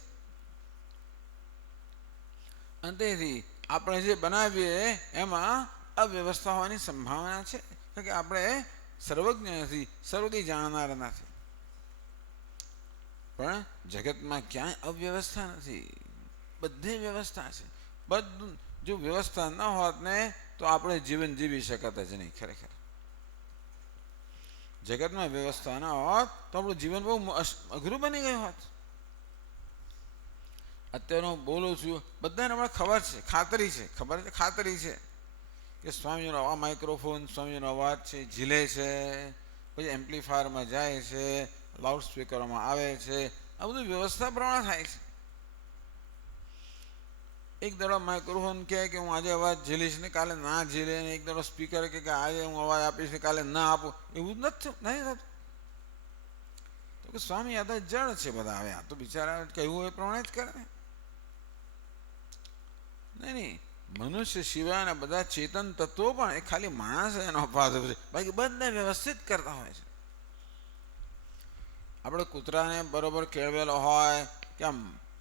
અને તેથી આપણે જે બનાવીએ એમાં અવ્યવસ્થા હોવાની સંભાવના છે. કારણ કે આપણે સર્વજ્ઞ નથી, સર્વથી જાણનાર નથી. પણ જગતમાં ક્યાંય અવ્યવસ્થા નથી, બધે વ્યવસ્થા છે. બધું જો વ્યવસ્થા ન હોત ને તો આપણે જીવન જીવી શકત જ નહીં. ખરેખર જગતમાં વ્યવસ્થા ન હોત તો આપણું જીવન બહુ અઘરું બની ગયું હોત. અત્યારે હું બોલું છું, બધાને હમણાં ખબર છે, ખાતરી છે કે સ્વામીજીનો આ માઇક્રોફોન, સ્વામીજીનો અવાજ છે, ઝીલે છે, પછી એમ્પ્લીફાયરમાં જાય છે, લાઉડ સ્પીકરોમાં આવે છે. આ બધું વ્યવસ્થા પ્રમાણે થાય છે. એક દાડો માઇક્રોફોન કહે કે હું આજે અવાજ ઝીલીશ ને કાલે ના ઝીલે, ને એક દાડો સ્પીકર કે આજે હું અવાજ આપીશ ને કાલે ના આપું, એવું જ નથી થતું. તો કે સ્વામી આ તો જળ છે બધા. હવે આ તો બિચારા કહેવું એ પ્રમાણે જ કરે. નહીં, મનુષ્ય સિવાયના બધા ચેતન તત્વો પણ એ ખાલી માણસ એનો અપવાદ છે, બાકી બધા વ્યવસ્થિત કરતા હોય છે. આપણે કૂતરાને બરોબર કેળવેલો હોય કે આમ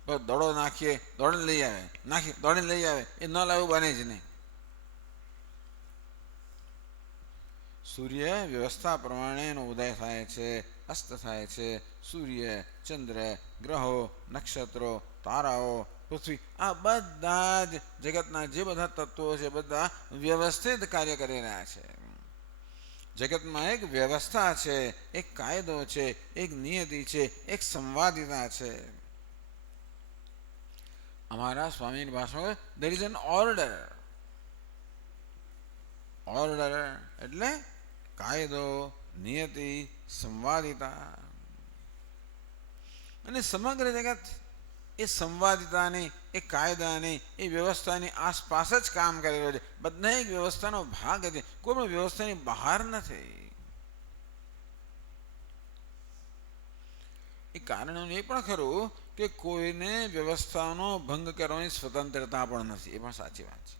દડો નાખીએ દોડીને લઈ આવે, નાખીએ દોડીને લઈ આવે, એ ન લાવવું બને જ નહીં. સૂર્ય વ્યવસ્થા પ્રમાણે એનો ઉદય થાય છે, અસ્ત થાય છે. સૂર્ય, ચંદ્ર, ગ્રહો, નક્ષત્રો, તારાઓ, પૃથ્વી, આ બધા જ જગતના જે બધા તત્વો છે બધા વ્યવસ્થિત કાર્ય કરી રહ્યા છે. જગતમાં એક વ્યવસ્થા છે, એક કાયદો છે, એક નિયતિ છે, એક સંવાદિતા છે. અમારા સ્વામીની ભાષામાં there is an order. Order એટલે કાયદો, નિયતિ, સંવાદિતા. અને સમગ્ર જગત એ સંવાદિતાની, એ કાયદાની, એ વ્યવસ્થાની આસપાસ જ કામ કરી રહ્યો છે. બધા એક વ્યવસ્થાનો ભાગ છે, કોઈ પણ વ્યવસ્થાની બહાર નથી. એ કારણ એ પણ ખરું કે કોઈને વ્યવસ્થાનો ભંગ કરવાની સ્વતંત્રતા પણ નથી. એ પણ સાચી વાત છે.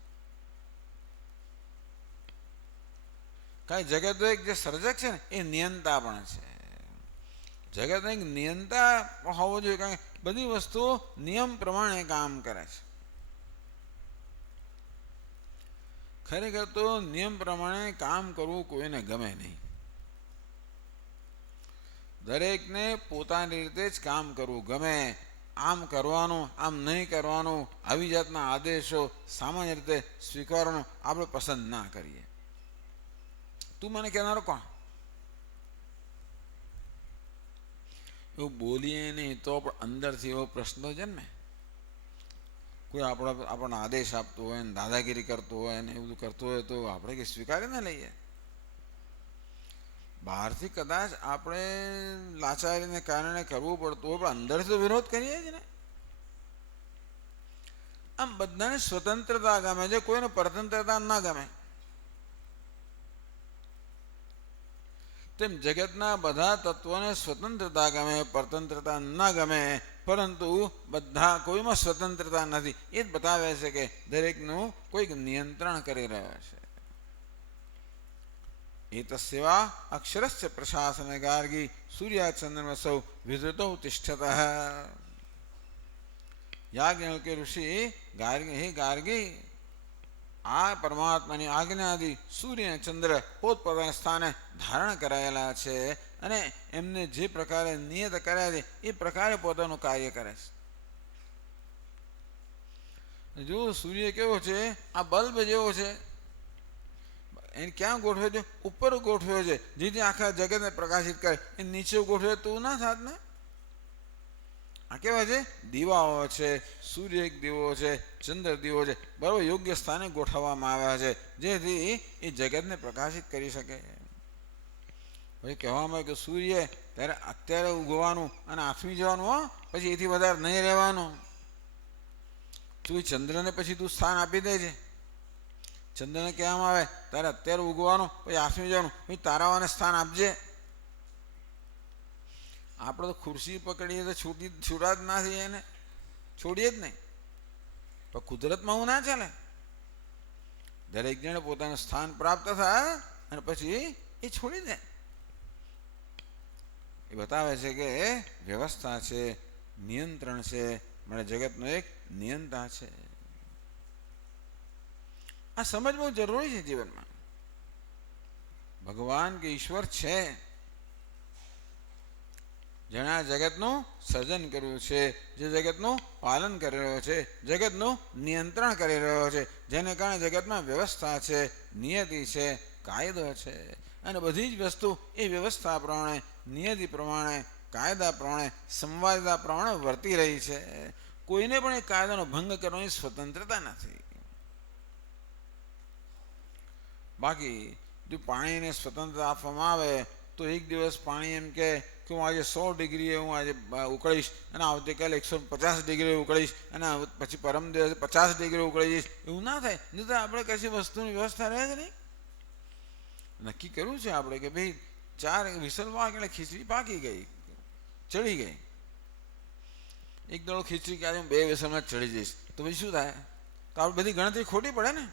કાંઈ જગત એક જે સર્જક છે ને એ નિયંતા પણ છે. જગત એક નિયંતા હોવો જોઈએ, કારણ કે બધી વસ્તુઓ નિયમ પ્રમાણે કામ કરે છે. ખરેખર તો નિયમ પ્રમાણે કામ કરવું કોઈને ગમે નહીં. દરેકને પોતાની રીતે જ કામ કરવું ગમે. આમ કરવાનું, આમ નહીં કરવાનું, આવી જાતના આદેશો સામાન્ય રીતે સ્વીકારવાનું આપણે પસંદ ના કરીએ. તું મને કહેનારો કોણ? એવું બોલીએ નહીં તો પણ અંદરથી એવો પ્રશ્ન જન્મે. કોઈ આપણને આદેશ આપતો હોય ને દાદાગીરી કરતો હોય ને એવું બધું કરતું હોય તો આપણે કંઈ સ્વીકારી ના લઈએ. બહારથી કદાચ આપણે લાચારીને કારણે કરવું પડતું હોય પણ અંદરથી તો વિરોધ કરીએ જ ને. આમ બધાને સ્વતંત્રતા ગમે છે, કોઈને પરતંત્રતા ના ગમે. તેમ જગતના બધા તત્વોને સ્વતંત્રતા ગમે, પરતંત્રતા ના ગમે, પરંતુ બધા કોઈમાં સ્વતંત્રતા નથી. એ જ બતાવે છે કે દરેકનું કોઈક નિયંત્રણ કરી રહ્યો છે. એતસ્યવા અક્ષરસ્ય પ્રશાસન ગાર્ગી સૂર્યાચંદ્રમસૌ વિધૃતૌ તિષ્ઠતઃ. યાજ્ઞવલ્ક્ય ઋષિ ગાર્ગી, હે ગાર્ગી, આ પરમાત્માની આજ્ઞાથી સૂર્ય અને ચંદ્ર પોતપોતાના સ્થાને ધારણ કરાયેલા છે અને એમને જે પ્રકારે નિયત કર્યા છે એ પ્રકારે પોતાનું કાર્ય કરે છે. જો સૂર્ય કેવો છે, આ બલ્બ જેવો છે, એને ક્યાં ગોઠવ્યો છે? ઉપર ગોઠવ્યો છે, જેથી આખા જગતને પ્રકાશિત કરે. એ નીચે ગોઠવ્યો તું ના થાત ને. આ કેવા છે? દીવાઓ છે. સૂર્ય એક દીવો છે, ચંદ્ર દીવો છે, બરાબર યોગ્ય સ્થાને ગોઠવવામાં આવ્યા છે જેથી એ જગતને પ્રકાશિત કરી શકે. પછી કહેવામાં આવે કે સૂર્ય ત્યારે અત્યારે ઉગવાનું અને આથમી જવાનું, હો, પછી એથી વધારે નહીં રહેવાનું. તું ચંદ્રને પછી તું સ્થાન આપી દે છે. ચંદ્રને કહેવામાં આવે તારે અત્યારે ઉગવાનું, પછી આથમી જવાનું, પછી તારાઓને સ્થાન આપજે. આપણે તો ખુરશી પકડીએ તો છૂટા જ ના થઈએ એને, છોડીએ જ નહીં. પણ કુદરતમાં હું ના ચાલે. દરેક જણે પોતાનું સ્થાન પ્રાપ્ત થાય અને પછી એ છોડી દે. એ બતાવે છે કે વ્યવસ્થા છે, નિયંત્રણ છે, મને જગતનો એક નિયંતા છે. આ સમજ બહુ જરૂરી છે જીવનમાં. ભગવાન કે ઈશ્વર છે, જેણે આ જગતનું સર્જન કર્યું છે, જે જગતનું પાલન કરી રહ્યો છે, જગતનું નિયંત્રણ કરી રહ્યો છે, જેને કારણે જગતમાં વ્યવસ્થા છે, નિયતિ છે, કાયદો છે. અને બધી જ વસ્તુ એ વ્યવસ્થા પ્રમાણે, નિયતિ પ્રમાણે, કાયદા પ્રમાણે, સંવાદિતા પ્રમાણે વર્તી રહી છે. કોઈને પણ એ કાયદાનો ભંગ કરવાની સ્વતંત્રતા નથી. બાકી જો પાણીને સ્વતંત્રતા આપવામાં આવે તો એક દિવસ પાણી એમ કે હું આજે 100 ડિગ્રીએ હું આજે ઉકળીશ અને આવતીકાલે 150 ડિગ્રી ઉકળીશ અને પછી પરમ દિવસે 50 ડિગ્રી ઉકળી જઈશ, એવું ના થાય. નહીં તો આપણે કશી વસ્તુની વ્યવસ્થા રહે જ નહીં. નક્કી કર્યું છે આપણે કે ભાઈ 4 વિસલ વાગ એટલે ખીચડી પાકી ગઈ, ચડી ગઈ. એક દડો ખીચડી કે આજે હું 2 વિસલમાં ચડી જઈશ તો પછી શું થાય? તો આપણે બધી ગણતરી ખોટી પડે ને.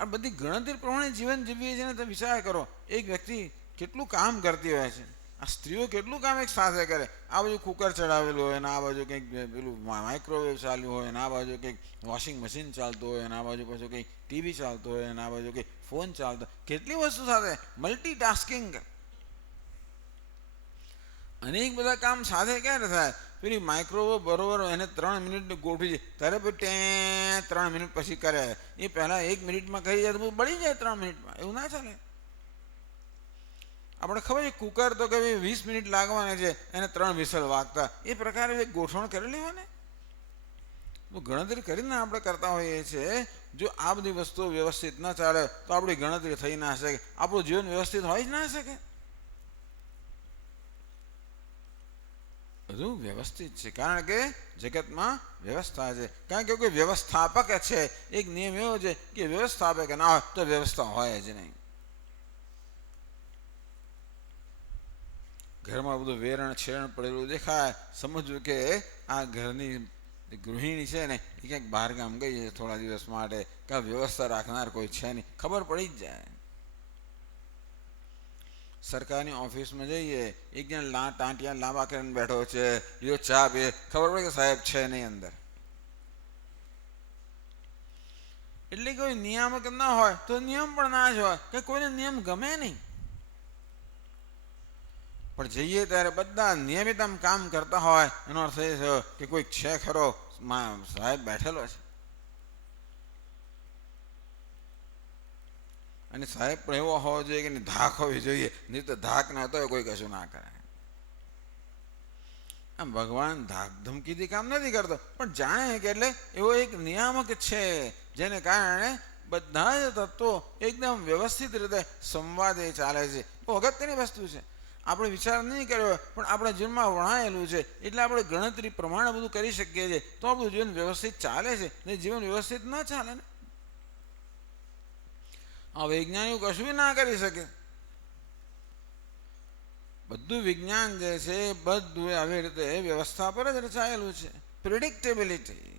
આ બધી ગણતરી પ્રમાણે જીવન જીવીએ છીએ ને. તમે વિચાર કરો, એક વ્યક્તિ કેટલું કામ કરતી હોય છે. આ સ્ત્રીઓ કેટલું કામ એક સાથે કરે. આ બાજુ કુકર ચડાવેલું હોય ને આ બાજુ કંઈક પેલું માઇક્રોવેવ ચાલ્યું હોય ને આ બાજુ કંઈક વોશિંગ મશીન ચાલતું હોય ને આ બાજુ પાછું કંઈક ટીવી ચાલતું હોય ને આ બાજુ કંઈક ફોન ચાલતો. કેટલી વસ્તુ સાથે મલ્ટીટાસ્કિંગ. અનેક બધા કામ સાથે ક્યારે થાય? પેલી માઇક્રોવેવ બરોબર એને 3 મિનિટની ગોઠવી છે ત્યારે પછી 3 મિનિટ પછી કરે. એ પહેલાં 1 મિનિટમાં કરી જાય તો બળી જાય 3 મિનિટમાં. એવું ના ચાલે. આપણે ખબર છે કુકર તો કે 20 મિનિટ લાગવાની છે, એને 3 વિસલ વાગતા. એ પ્રકારે ગોઠવણ કરેલી હોય ને. ગણતરી કરીને આપણે કરતા હોઈએ છીએ. જો આ બધી વસ્તુઓ વ્યવસ્થિત ન ચાલે તો આપણી ગણતરી થઈ ના શકે, આપણું જીવન વ્યવસ્થિત હોય જ ના શકે. બધું વ્યવસ્થિત છે કારણ કે જગતમાં વ્યવસ્થા છે. કારણ કે કોઈ વ્યવસ્થાપક છે. એક નિયમ એવો છે કે વ્યવસ્થાપક ના હોય તો વ્યવસ્થા હોય જ નહીં. ઘરમાં બધું વેરણ છેરણ પડેલું દેખાય, સમજવું કે આ ઘરની ગૃહિણી છે ને એ ક્યાંક બહાર ગામ ગઈ છે થોડા દિવસ માટે, કે વ્યવસ્થા રાખનાર કોઈ છે નહીં, ખબર પડી જ જાય. સરકારની ઓફિસમાં જઈએ, એક જણ ટાંટિયા લાંબા કરીને બેઠો છે, યો ચા પીએ, ખબર પડે કે સાહેબ છે નહીં અંદર. એટલે કોઈ નિયામક ના હોય તો નિયમ પણ ના જ હોય કે કોઈને નિયમ ગમે નહીં. પણ જઈએ ત્યારે બધા નિયમિત આમ કામ કરતા હોય એનો અર્થ એ છે કે કોઈક છે ખરો સાહેબ બેઠેલો છે. અને સાહેબ પણ એવો હોવો જોઈએ કે ધાક હોવી જોઈએ, નહીં તો ધાક ના તો કોઈ કશું ના કરે. આમ ભગવાન ધાક ધમકીથી કામ નથી કરતો, પણ જાણે કે એટલે એવો એક નિયામક છે જેને કારણે બધા જ તત્વો એકદમ વ્યવસ્થિત રીતે સંવાદે ચાલે છે. બહુ અગત્યની વસ્તુ છે. આપણે વિચાર નહીં કર્યો પણ આપણા જીવનમાં વણાયેલું છે એટલે આપણે ગણતરી પ્રમાણે બધું કરી શકીએ છીએ, તો આપણું જીવન વ્યવસ્થિત ચાલે છે. ને જીવન વ્યવસ્થિત ના ચાલે ને આ વૈજ્ઞાનિકો કશું ના કરી શકે. બધું વિજ્ઞાન જે છે બધું આવી રીતે વ્યવસ્થા પર જ રચાયેલું છે. પ્રિડિક્ટેબિલિટી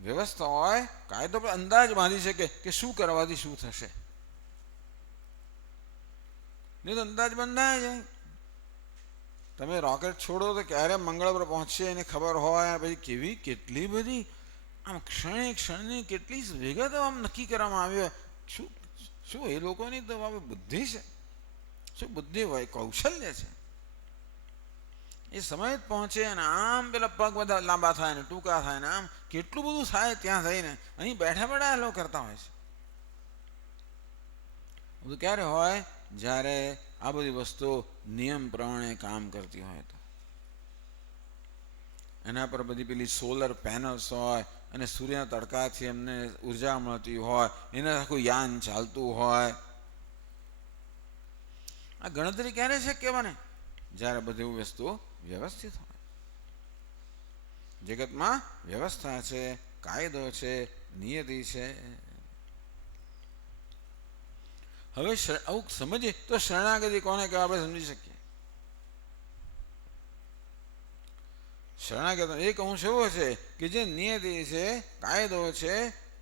વ્યવસ્થા હોય, કાયદો પર અંદાજ બાંધી શકે કે શું કરવાથી શું થશે, નહીં તો અંદાજ બંધાય જાય. તમે રોકેટ છોડો તો ક્યારે મંગળ પર પહોંચશે એની ખબર હોય. પછી કેવી કેટલી બધી આમ ક્ષણે ક્ષણની કેટલી વિગતો આમ નક્કી કરવામાં આવ્યો. શું શું એ લોકોની તો હવે બુદ્ધિ છે, શું બુદ્ધિ હોય, કૌશલ્ય છે. એ સમય જ પહોંચે અને આમ પેલા પગ બધા લાંબા થાય ને ટૂંકા થાય ને આમ કેટલું બધું થાય ત્યાં થઈને અહીં બેઠા બેઠા એ લોકો કરતા હોય છે. બધું ક્યારે હોય? જ્યારે આ બધી વસ્તુઓ નિયમ પ્રમાણે કામ કરતી હોય તો. એના પર બધી પેલી સોલર પેનલ્સ હોય અને સૂર્યના તડકાથી એમને ઉર્જા મળતી હોય, એના આખું યાન ચાલતું હોય. આ ગણતરી ક્યારે શક્ય બને? જ્યારે બધી વસ્તુઓ વ્યવસ્થિત હોય. જગતમાં વ્યવસ્થા છે, કાયદો છે, નિયતિ છે. હવે આવું સમજીએ તો શરણાગતિ કોને કહેવાય આપણે સમજી શકીએ. શરણાગતિ એક અંશ એવો છે કે જે નિયતિ છે, કાયદો છે,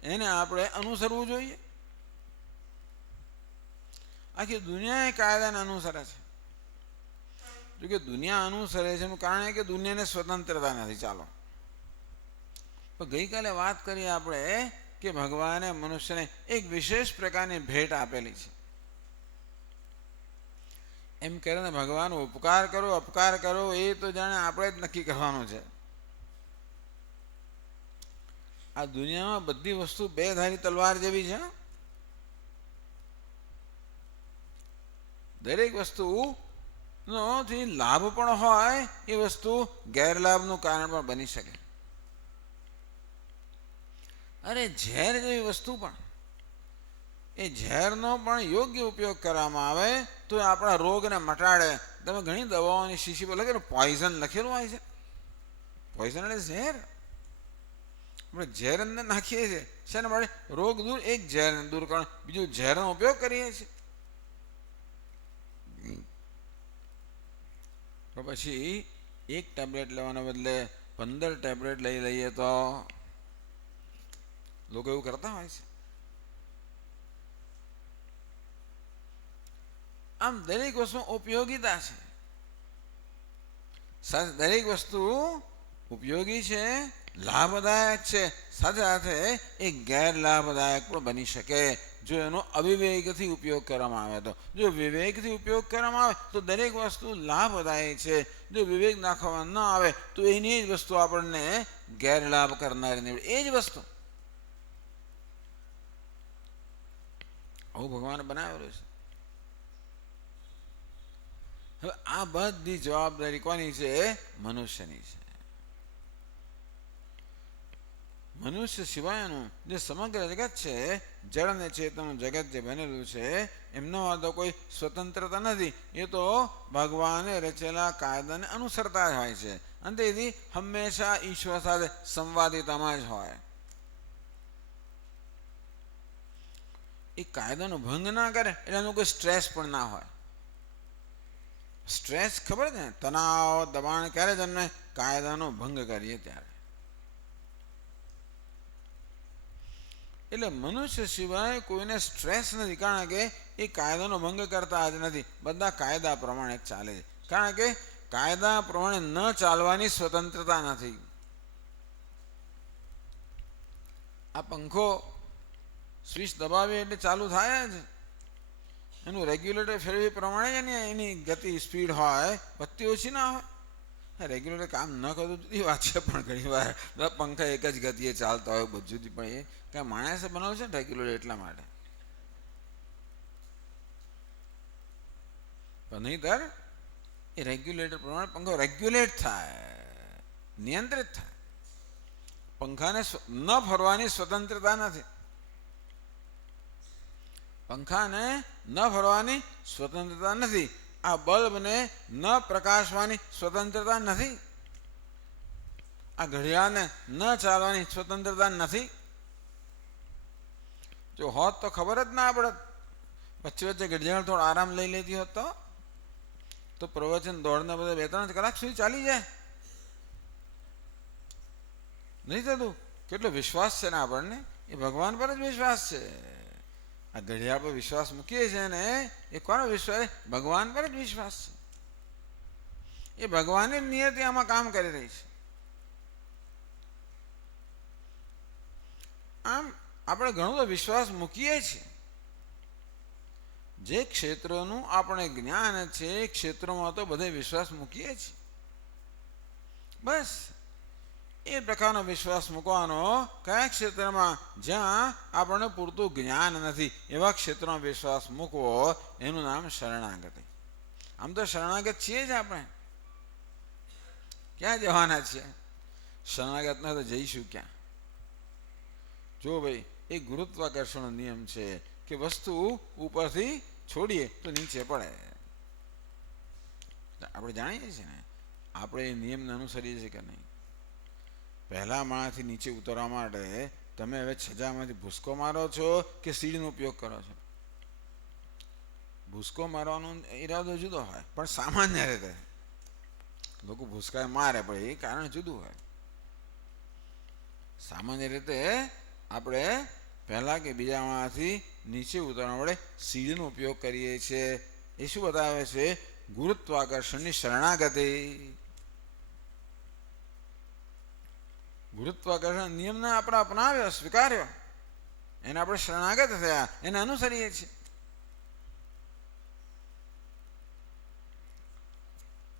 એને આપણે અનુસરવું જોઈએ. આખી દુનિયા એ કાયદાને અનુસરે છે. જોકે દુનિયા અનુસરે છે એનું કારણ એ કે દુનિયાને સ્વતંત્રતા નથી. ચાલો, પણ ગઈકાલે વાત કરીએ આપણે કે ભગવાને મનુષ્યને એક વિશેષ પ્રકારની ભેટ આપેલી છે. એમ કરીને ભગવાન ઉપકાર કરો અપકાર કરો એ તો જાણે આપણે જ નક્કી કરવાનું છે. આ દુનિયામાં બધી વસ્તુ બે ધારી તલવાર જેવી છે. દરેક વસ્તુ થી લાભ પણ હોય, એ વસ્તુ ગેરલાભનું કારણ પણ બની શકે. અરે ઝેર જેવી વસ્તુ પણ, એ ઝેરનો પણ યોગ્ય ઉપયોગ કરવામાં આવે તો આપણા રોગને મટાડે. તમે ઘણી દવાઓની શીશી પર લખેલું પોઈઝન લખેલું હોય છે. પોઈઝન એટલે ઝેર. આપણે ઝેર અંદર નાખીએ છીએ શેના માટે? રોગ દૂર. એક ઝેર દૂર કરવા બીજું ઝેરનો ઉપયોગ કરીએ છીએ. તો પછી એક ટેબ્લેટ લેવાના બદલે 15 ટેબ્લેટ લઈ લઈએ તો લોકો એવું કરતા હોય છે. આમ દરેક વસ્તુ ઉપયોગિતા છે. દરેક વસ્તુ ઉપયોગી છે, લાભદાયક છે, સાથે સાથે એ ગેરલાભદાયક પણ બની શકે જો એનો અવિવેકથી ઉપયોગ કરવામાં આવે તો. જો વિવેકથી ઉપયોગ કરવામાં આવે તો દરેક વસ્તુ લાભદાયક છે. જો વિવેક નાખવામાં ન આવે તો એની જ વસ્તુ આપણને ગેરલાભ કરનારી નીવડે. એ જ વસ્તુ આવું ભગવાને બનાવેલું છે. હવે આ બધી જવાબદારી કોની છે? મનુષ્યની છે. મનુષ્ય સિવાયનું જે સમગ્ર જગત છે, જળ અને ચેતનનું જગત જે બનેલું છે, એમનો તો કોઈ સ્વતંત્રતા નથી. એ તો ભગવાને રચેલા કાયદાને અનુસરતા જ હોય છે અને તેથી હંમેશા ઈશ્વર સાથે સંવાદિતામાં જ હોય. એ કાયદાનો ભંગ ના કરે એટલે એનું કોઈ સ્ટ્રેસ પણ ના હોય. સ્ટ્રેસ ખબર છે? તણાવ, દબાણ ક્યારે જન્મે? કાયદાનો ભંગ કરીએ ત્યારે. એટલે મનુષ્ય સિવાય કોઈને સ્ટ્રેસ નથી, કારણ કે એ કાયદાનો ભંગ કરતા જ નથી. બધા કાયદા પ્રમાણે ચાલે છે, કારણ કે કાયદા પ્રમાણે ન ચાલવાની સ્વતંત્રતા નથી. આ પંખો સ્વિચ દબાવીએ એટલે ચાલુ થાય જ. એનું રેગ્યુલેટર ફેરવી પ્રમાણે એની ગતિ સ્પીડ હોય, વધતી ઓછી ના હોય. રેગ્યુલેટર કામ ન કરતું જુદી વાત છે, પણ ઘણી વાર બધા પંખા એક જ ગતિએ ચાલતા હોય બધું જુદી, પણ એ કાંઈ માણસે બનાવ્યું છે ને રેગ્યુલેટર એટલા માટે. પણ નહીંતર એ રેગ્યુલેટર પ્રમાણે પંખો રેગ્યુલેટ થાય, નિયંત્રિત થાય. પંખાને ન ફરવાની સ્વતંત્રતા નથી. પંખાને ન ફરવાની સ્વતંત્રતા નથી. આ બલ્બને ન પ્રકાશવાની સ્વતંત્રતા નથી. આ ઘડિયાળને ન ચાલવાની સ્વતંત્રતા નથી. જો હોત તો ખબર જ ના પડત. વચ્ચે વચ્ચે ઘડિયાળ થોડો આરામ લઈ લેતી હોત તો પ્રવચન દોડને બધે 2-3 કલાક સુધી ચાલી જાય. નહીં થતું. કેટલો વિશ્વાસ છે ને આપણને, એ ભગવાન પર જ વિશ્વાસ છે. આ ઘડિયાળ પર વિશ્વાસ મૂકીએ છીએ ને, એ કોનો વિશ્વાસ? ભગવાન પર જ વિશ્વાસ છે. એ ભગવાનની નિયતિ આમાં કામ કરી રહી છે. આમ આપણે ઘણો બધો વિશ્વાસ મૂકીએ છીએ. જે ક્ષેત્રનું આપણે જ્ઞાન છે એ ક્ષેત્રોમાં તો બધે વિશ્વાસ મૂકીએ છીએ. બસ એ પ્રકારનો વિશ્વાસ મૂકવાનો કયા ક્ષેત્રમાં? જ્યાં આપણને પૂરતું જ્ઞાન નથી એવા ક્ષેત્રમાં વિશ્વાસ મૂકવો, એનું નામ શરણાગતિ. આમ તો શરણાગત છીએ જ આપણે. ક્યાં જવાના છીએ? શરણાગત ના તો જઈશું ક્યાં? જો ભાઈ, એ ગુરુત્વાકર્ષણનો નિયમ છે કે વસ્તુ ઉપરથી છોડીએ તો નીચે પડે. આપણે જાણીએ છીએ ને, આપણે એ નિયમને અનુસરીએ છીએ કે નહીં? પહેલા માળાથી નીચે ઉતરવા માટે તમે હવે છજામાંથી ભૂસકો મારો છો કે સીડીનો ઉપયોગ કરો છો? ભૂસકો મારવાનો ઈરાદો જુદો હોય, પણ સામાન્ય રીતે લોકો ભૂસકા મારે, પણ એ કારણ જુદું હોય. સામાન્ય રીતે આપણે પહેલા કે બીજા માળાથી નીચે ઉતરવા માટે સીડીનો ઉપયોગ કરીએ છીએ. એ શું બતાવે છે? ગુરુત્વાકર્ષણની શરણાગતિ. ગુરુત્વાકર્ષણ નિયમને આપણે અપનાવ્યો, સ્વીકાર્યો, એને આપણે શરણાગત થયા, એને અનુસરીએ છીએ.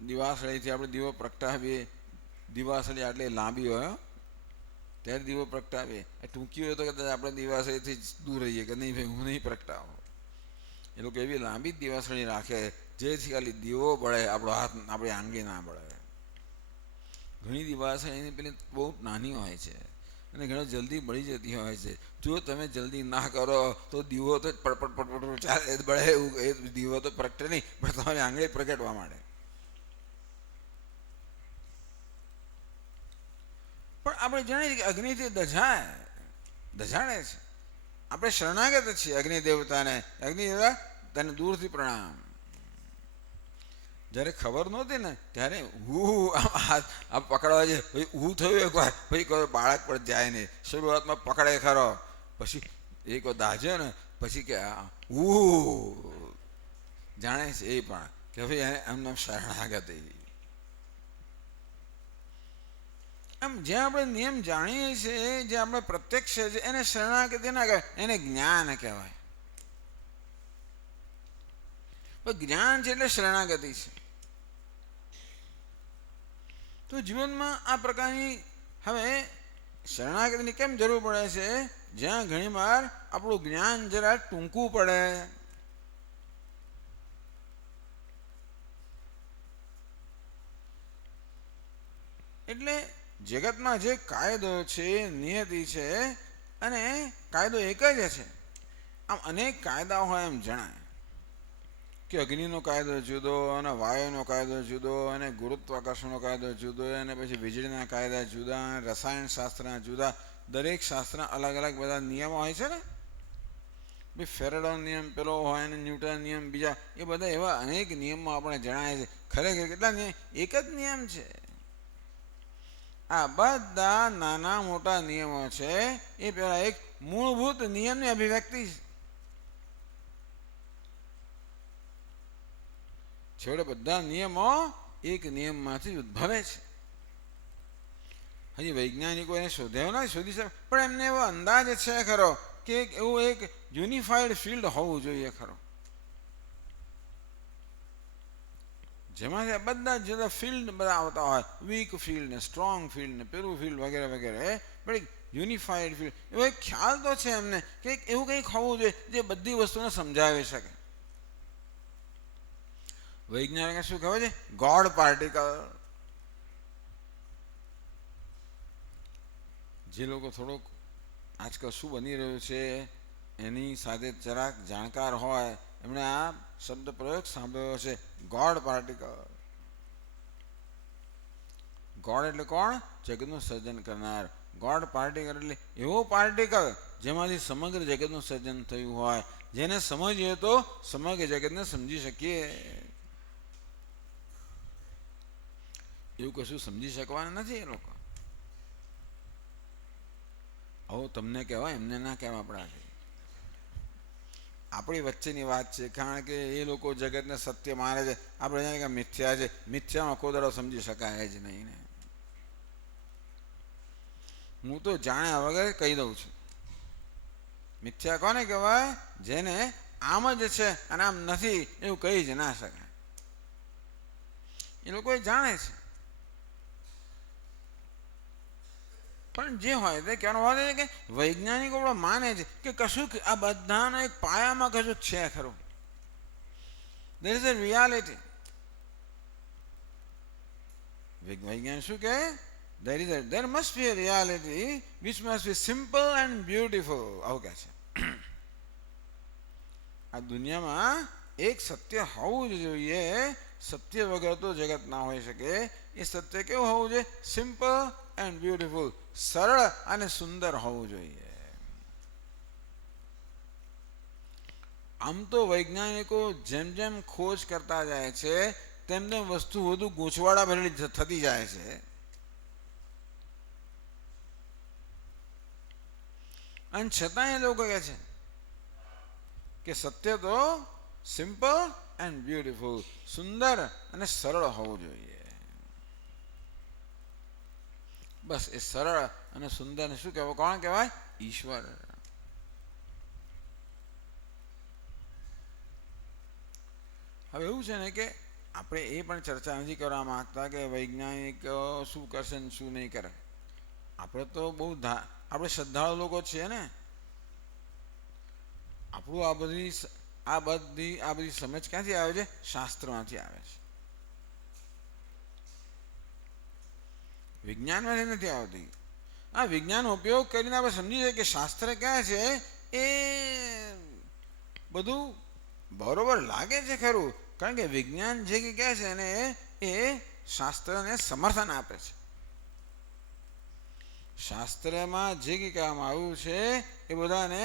દિવાસળીથી આપણે દીવો પ્રગટાવીએ. દિવાસળી આટલી લાંબી હોય ત્યારે દીવો પ્રગટાવીએ. એ ટૂંકી હોય તો કદાચ આપણે દિવાસળીથી દૂર રહીએ કે નહીં ભાઈ, હું નહીં પ્રગટાવું. એ લોકો એવી લાંબી જ દિવાસળી રાખે જેથી ખાલી દીવો બળે, આપણો હાથ આપણી આંગળી ના બળે. ઘણી દિવાસળીની પેલી બહુ નાની હોય છે અને ઘણો જલ્દી બળી જતી હોય છે. જો તમે જલ્દી ના કરો તો દીવો તો પડપડ પડપડ ચાલે બળે, એવું એ દીવો તો પ્રગટે નહીં, પણ તમારી આંગળી પ્રગટવા માંડે. પણ આપણે જાણીએ કે અગ્નિથી દઝાડે છે. આપણે શરણાગત છીએ અગ્નિ દેવતાને. અગ્નિ દેવતા તને દૂરથી પ્રણામ. જ્યારે ખબર નહોતી ને ત્યારે આ પકડવા છે ભાઈ, હું થયું એકવાર ભાઈ, કોઈ બાળક પણ જાય નહીં. શરૂઆતમાં પકડે ખરો, પછી એક દાજ્યો ને પછી કે જાણે છે એ પણ કે ભાઈ એમને શરણાગતિ. આમ જે આપણે નિયમ જાણીએ છીએ, જે આપણે પ્રત્યક્ષ છે, એને શરણાગતિ ના કહેવાય, એને જ્ઞાન કહેવાય. જ્ઞાન છે એટલે શરણાગતિ છે. તો જીવનમાં આ પ્રકારની હવે શરણાગતિની કેમ જરૂર પડે છે? જ્યાં ઘણી વાર આપણું જ્ઞાન જરા ટૂંકું પડે. એટલે જગતમાં જે કાયદો છે, નિયતિ છે, અને કાયદો એક જ છે. આમ અનેક કાયદાઓ હોય એમ જણાય કે અગ્નિનો કાયદો જુદો, અને વાયુનો કાયદો જુદો, અને ગુરુત્વાકર્ષણનો કાયદો જુદો, અને પછી વીજળીના કાયદા જુદા, રસાયણ શાસ્ત્રના જુદા. દરેક શાસ્ત્રના અલગ અલગ બધા નિયમો હોય છે ને. ભાઈ ફેરેડો નિયમ પેલો હોય ને ન્યૂટન નિયમ બીજા, એ બધા એવા અનેક નિયમો આપણે જણાય છે. ખરેખર કેટલા નિયમ? એક જ નિયમ છે. આ બધા નાના મોટા નિયમો છે એ પેલા એક મૂળભૂત નિયમની અભિવ્યક્તિ છે. છેવટે બધા નિયમો એક નિયમમાંથી ઉદ્ભવે છે. હજી વૈજ્ઞાનિકો એને શોધ્યો નથી, શોધી શકે, પણ એમને એવો અંદાજ છે ખરો કે એવું એક યુનિફાઈડ ફિલ્ડ હોવું જોઈએ ખરો. જેમાંથી આ બધા જુદા ફિલ્ડ બધા આવતા હોય, વીક ફિલ્ડ ને સ્ટ્રોંગ ફિલ્ડ ને પેલું ફિલ્ડ વગેરે વગેરે, પણ એક યુનિફાઈડ ફિલ્ડ એવો એક ખ્યાલ તો છે એમને કે એવું કંઈક હોવું જોઈએ જે બધી વસ્તુને સમજાવી શકે. વૈજ્ઞાનિક શું કહેવાય છે? God particle. જે લોકો થોડોક આજકાલ શું બની રહ્યું છે એની સાથે જરાક જાણકાર હોય એમણે આ શબ્દ પ્રયોગ સાંભળ્યો છે, ગોડ પાર્ટિકલ. ગોડ એટલે કોણ? જગતનું સર્જન કરનાર. ગોડ પાર્ટિકલ એટલે એવો પાર્ટિકલ જેમાંથી સમગ્ર જગતનું સર્જન થયું હોય, જેને સમજીએ તો સમગ્ર જગતને સમજી શકીએ. એવું કશું સમજી શકવાના નથી એ લોકો. આવું તમને કહેવાય, એમને ના કહેવા આપણાથી. આપણી વચ્ચેની વાત છે, કારણ કે એ લોકો જગતને સત્ય માને છે, આપણે જાણીએ કે મિથ્યા છે. મિથ્યાનો આખો દાડો સમજી શકાય જ નહીં ને. હું તો જાણ્યા વગર કહી દઉં છું, મિથ્યા કોને કહેવાય? જેને આમ જ છે અને આમ નથી એવું કહી જ ના શકાય. એ લોકો જાણે છે, પણ જે હોય તે કહેવાનો વાત છે કે વૈજ્ઞાનિકો પણ માને છે કે કશુંક આ બધાના એક પાયામાં કશુંક છે ખરું. there is a reality. વૈજ્ઞાનિક શું કહે? there must be a reality which must be simple and beautiful. આવું કહે છે. આ દુનિયામાં એક સત્ય હોવું જ જોઈએ. સત્ય વગર તો જગત ના હોઈ શકે. એ સત્ય કેવું હોવું જોઈએ? Simple and beautiful. સરળ અને સુંદર હોવું જોઈએ. આમ તો વૈજ્ઞાનિકો જેમ જેમ ખોજ કરતા જાય છે તેમ તેમ વસ્તુ વધુ ગૂંચવાડા ભરેલી થતી જાય છે. અને છતાં એ લોકો કહે છે કે સત્ય તો સિમ્પલ એન્ડ બ્યુટીફુલ, સુંદર અને સરળ હોવું જોઈએ. બસ એ સરળ અને સુંદર શું કહેવાય? કોણ કહેવાય? ઈશ્વર. હવે એવું છે ને કે આપણે એ પણ ચર્ચા નથી કરવા માંગતા કે વૈજ્ઞાનિક શું કરશે ને શું નહીં કરે. આપણે તો બહુ આપણે શ્રદ્ધાળુ લોકો છીએ ને. આપણું આ બધી સમજ ક્યાંથી આવે છે? શાસ્ત્રમાંથી આવે છે, વિજ્ઞાનમાંથી નથી આવતી. આ વિજ્ઞાનનો ઉપયોગ કરીને આપણે સમજીએ કે શાસ્ત્ર ક્યાં છે એ બધું બરોબર લાગે છે ખરું, કારણ કે વિજ્ઞાન જે કહે છે ને એ શાસ્ત્રને સમર્થન આપે છે. શાસ્ત્રમાં જે કહેવામાં આવ્યું છે એ બધાને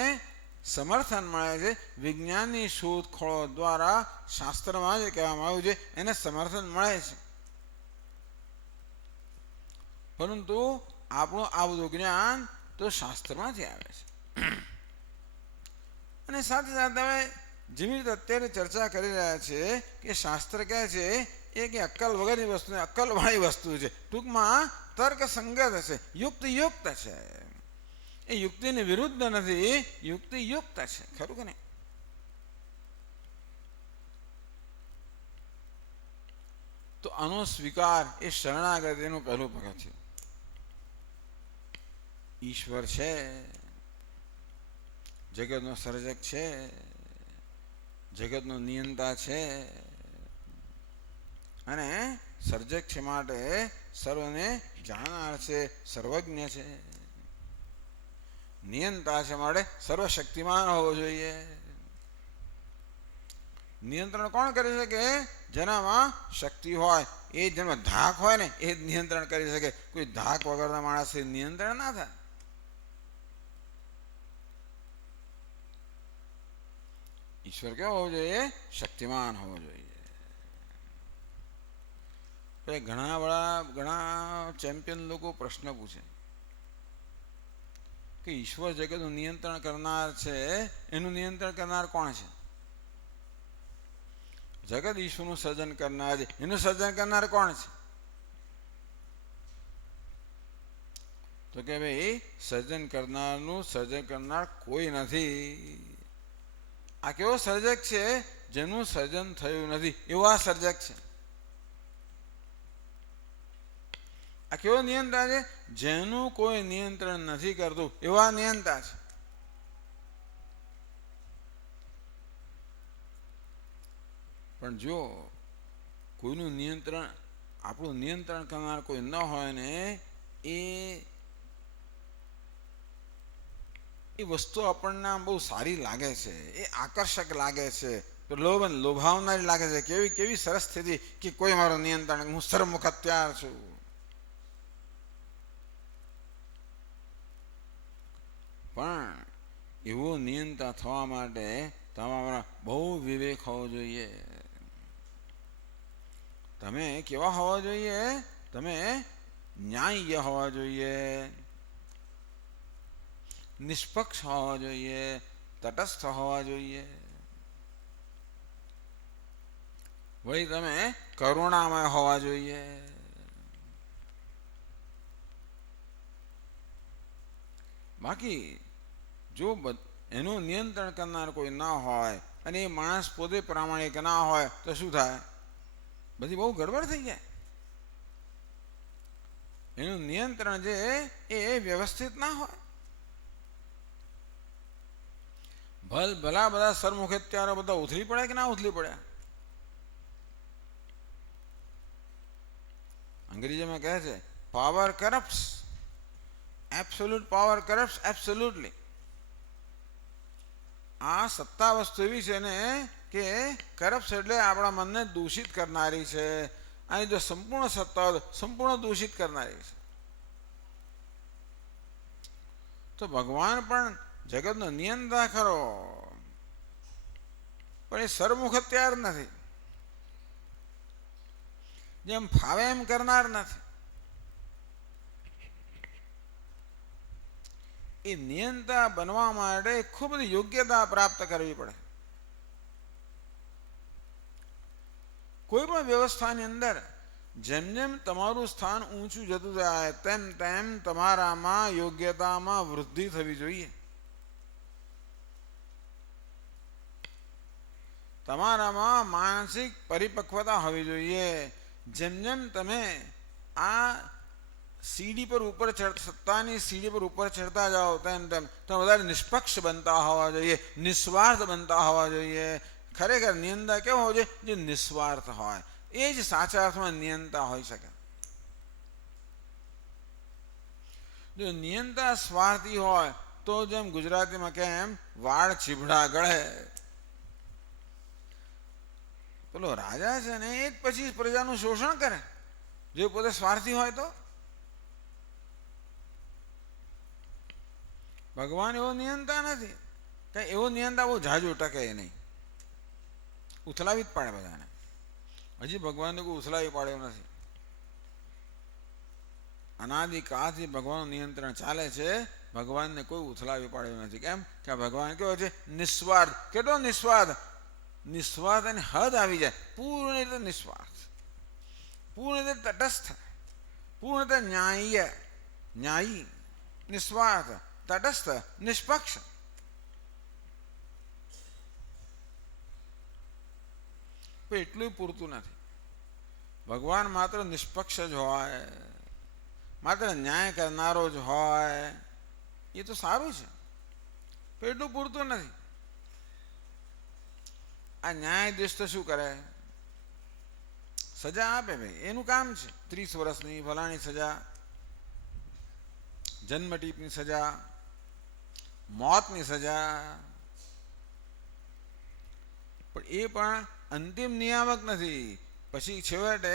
સમર્થન મળે છે. વિજ્ઞાનની શોધખોળો દ્વારા શાસ્ત્રમાં જે કહેવામાં આવ્યું છે એને સમર્થન મળે છે. પરંતુ આપણું આ બધું જ્ઞાન તો શાસ્ત્રમાંથી આવે છે. અને સાથે સાથે હવે જેવી રીતે અત્યારે ચર્ચા કરી રહ્યા છે કે શાસ્ત્ર કહે છે એ કે અક્કલ વગરની વસ્તુ, અક્કલવાળી વસ્તુ છે. ટૂંકમાં તર્ક સંગત છે, યુક્ત છે. એ યુક્તિની વિરુદ્ધ નથી, યુક્ત છે. ખરું કે નહીં? તો આનો સ્વીકાર એ શરણાગતિનું પહેલું પગથિયું. ઈશ્વર છે, જગતનો સર્જક છે, જગતનો નિયંતા છે, અને સર્જક છે માટે સર્વને જાણનાર છે, સર્વજ્ઞ છે. નિયંતા છે માટે સર્વશક્તિમાન હોવો જોઈએ. નિયંત્રણ કોણ કરી શકે? જેનામાં શક્તિ હોય. એ જેમાં ધાક હોય ને એ જ નિયંત્રણ કરી શકે. કોઈ ધાક વગરના માણસ નિયંત્રણ ના થાય. ઈશ્વર કેવો હોવો જોઈએ? શક્તિમાન હોવો જોઈએ. ઘણા ચેમ્પિયન લોકો પ્રશ્ન પૂછે કે ઈશ્વર જગતનું નિયંત્રણ કરનાર છે, એનું નિયંત્રણ કરનાર કોણ છે? જગત ઈશ્વરનું સર્જન કરનાર છે, એનું સર્જન કરનાર કોણ છે? તો કે ભાઈ સર્જન કરનારનું સર્જન કરનાર કોઈ નથી. આ કેવો સર્જક છે? જેનું સર્જન થયું નથી એવો આ સર્જક છે. આ કેવો નિયંતા છે? જેનું કોઈ નિયંત્રણ નથી કરતું એવા નિયંતા છે. પણ જો કોઈનું નિયંત્રણ, આપણું નિયંત્રણ કરનાર કોઈ ન હોય ને, એ વસ્તુ આપણને બહુ સારી લાગે છે, એ આકર્ષક લાગે છે, લોભાવનારી લાગે છે. કેવી કેવી સરસ સ્થિતિ કે કોઈ મારો નિયંત્રણ, હું સરમુખ હત્યાર છું. પણ એવું નિયંતા થવા માટે તમારા બહુ વિવેક હોવો જોઈએ. તમે કેવા હોવા જોઈએ? તમે ન્યાય્ય હોવા જોઈએ, નિષ્પક્ષ હોવા જોઈએ, તટસ્થ હોવા જોઈએ. વળી તમે કરુણામય હોવા જોઈએ. બાકી જો એનું નિયંત્રણ કરનાર કોઈ ના હોય અને એ માણસ પોતે પ્રામાણિક ના હોય તો શું થાય? બધી બહુ ગડબડ થઈ જાય. એનું નિયંત્રણ જે એ વ્યવસ્થિત ના હોય. ભલા બધા સરમુખત્યારો બધા ઉથલી પડે કે ના ઉથલી પડ્યા? અંગ્રેજીમાં કહે છે પાવર કરપ્ટ્સ, એબ્સોલ્યુટ પાવર કરપ્ટ્સ એબ્સોલ્યુટલી. આ સત્તા વસ્તુ એવી છે ને કે કરપ્ટ્સ એટલે આપણા મનને દૂષિત કરનારી છે. અને જો સંપૂર્ણ સત્તા સંપૂર્ણ દૂષિત કરનારી છે. તો ભગવાન પણ જગતનો નિયંતા ખરો, પણ એ સરમુખ હત્યાર નથી, જેમ ફાવે એમ કરનાર નથી. એ નિયંતા બનવા માટે ખૂબ બધી યોગ્યતા પ્રાપ્ત કરવી પડે. કોઈ પણ વ્યવસ્થાની અંદર જેમ જેમ તમારું સ્થાન ઊંચું જતું જાય તેમ તેમ તમારામાં યોગ્યતામાં વૃદ્ધિ થવી જોઈએ. તમારામાં માનસિક પરિપક્વતા હોવી જોઈએ. જેમ જેમ તમે આ સીડી પર ઉપર સત્તાની સીડી પર ઉપર ચડતા જાઓ તેમ તેમ તમે વધારે નિષ્પક્ષ બનતા હોવા જોઈએ, નિસ્વાર્થ બનતા હોવા જોઈએ. ખરેખર નિયંતા કેવો હોવો જોઈએ? જે નિસ્વાર્થ હોય, એ જ સાચા અર્થમાં નિયંતા હોઈ શકે. જો નિયંતા સ્વાર્થી હોય તો જેમ ગુજરાતીમાં કેમ વાળ ચીભડા ગળે. પેલો રાજા છે ને એ જ પછી પ્રજાનું શોષણ કરે જો પોતે સ્વાર્થી હોય તો. ભગવાન એવો નિયંતા નથી, કઈ એવો નિયંતા બહુ ઝાઝુ ટકે નહીં, ઉથલાવી જ પાડે બધાને. હજી ભગવાનને કોઈ ઉથલાવી પાડ્યો નથી. અનાદિકાળથી ભગવાનનું નિયંત્રણ ચાલે છે, ભગવાનને કોઈ ઉથલાવી પાડ્યો નથી. કેમ કે ભગવાન કેવો છે? નિસ્વાર્થ. કેટલો નિસ્વાર્થ? નિસ્વાર્થ અને હદ આવી જાય, પૂર્ણ રીતે નિસ્વાર્થ, પૂર્ણ રીતે તટસ્થ, પૂર્ણ રીતે ન્યાયી, નિસ્વાર્થ, તટસ્થ, નિષ્પક્ષ. એટલું પૂરતું નથી. ભગવાન માત્ર નિષ્પક્ષ જ હોય, માત્ર ન્યાય કરનારો જ હોય, એ તો સારું છે, પણ એટલું પૂરતું નથી. આ ન્યાયાધીશ તો શું કરે? સજા આપે ભાઈ, એનું કામ છે. 30 વર્ષની ફલાણી સજા, જન્મટીપની સજા, મોતની સજા. પણ એ પણ અંતિમ નિયામક નથી. પછી છેવટે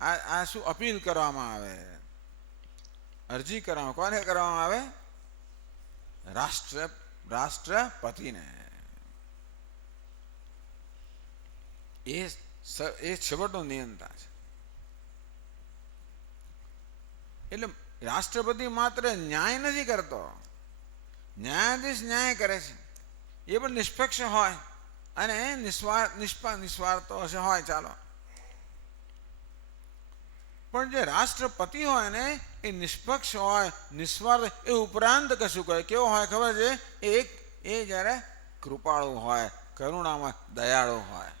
આ શું અપીલ કરવામાં આવે, અરજી કરવામાં. કોને કરવામાં આવે? રાષ્ટ્રપતિને. એ છેવટનો નિયંતા છે. એટલે રાષ્ટ્રપતિ માત્ર ન્યાય નથી કરતો, ન્યાયાધીશ ન્યાય કરે છે. એ પણ નિષ્પક્ષ હોય અને નિસ્વાર્થ તો હશે હોય, ચાલો. પણ જે રાષ્ટ્રપતિ હોય ને એ નિષ્પક્ષ હોય, નિસ્વાર્થ. એ ઉપરાંત કશું કહે. કેવો હોય ખબર છે? એ જ્યારે કૃપાળુ હોય, કરુણામાં દયાળુ હોય.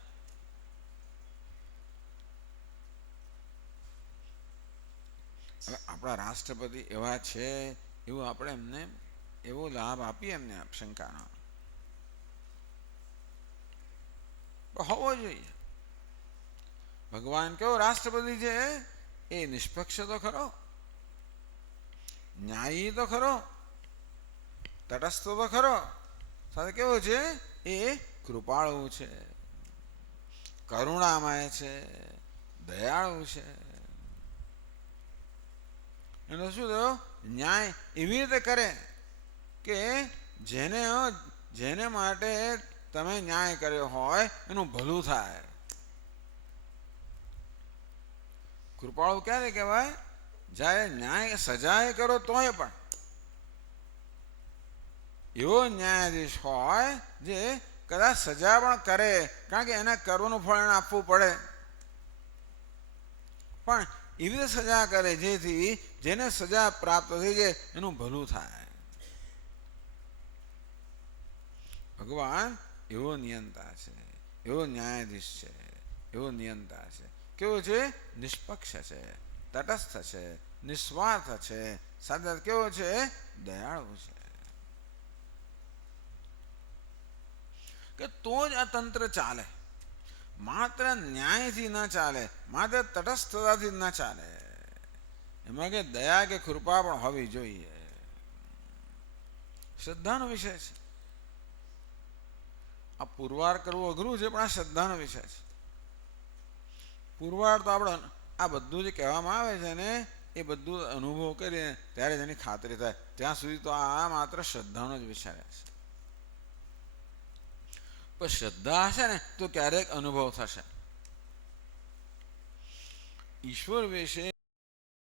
હવે આપણા રાષ્ટ્રપતિ એવા છે એવું આપણે એમને એવો લાભ આપીએ એમને શંકાનો હોવો જોઈએ. ભગવાન કેવો રાષ્ટ્રપતિ છે એ નિષ્પક્ષ તો ખરો, ન્યાયી તો ખરો, તટસ્થ તો ખરો, સાથે કેવો છે એ કૃપાળુ છે, કરુણામય છે, દયાળુ છે. એનો શું થયો? ન્યાય એવી રીતે કરે કે જેને માટે તમે ન્યાય કર્યો હોય એનું ભલું થાય. કૃપાળુ ક્યારે કહેવાય? જ્યારે ન્યાય સજાએ કરો તોય પણ એવો ન્યાયાધીશ હોય જે કદાચ સજા પણ કરે, કારણ કે એને કરવાનું ફળ એને આપવું પડે, પણ એવી રીતે સજા કરે જેથી જેને સજા પ્રાપ્ત થઈ જાય એનું ભલું થાય. ભગવાન એવો નિયંતા છે, એવો ન્યાયાધીશ છે, એવો નિયંતા છે. કેવો છે? નિષ્પક્ષ છે, તટસ્થ છે, નિસ્વાર્થ છે, સાથે કેવો છે? દયાળુ છે. કે તો જ આ તંત્ર ચાલે. માત્ર ન્યાયથી ના ચાલે, માત્ર તટસ્થતાથી ના ચાલે. એમાં કે દયા કે કૃપા પણ હોવી જોઈએ. શ્રદ્ધાનો વિષય છે. આ પુરવાર કરવું અઘરું છે, પણ આ શ્રદ્ધાનો વિષય છે. પુરવાર તો આપણે આ બધું જે કહેવામાં આવે છે ને એ બધું અનુભવ કરીએ ત્યારે તેની ખાતરી થાય. ત્યાં સુધી તો આ માત્ર શ્રદ્ધાનો જ વિષય છે. પણ શ્રદ્ધા હશે ને તો ક્યારેક અનુભવ થશે. ઈશ્વર વિશે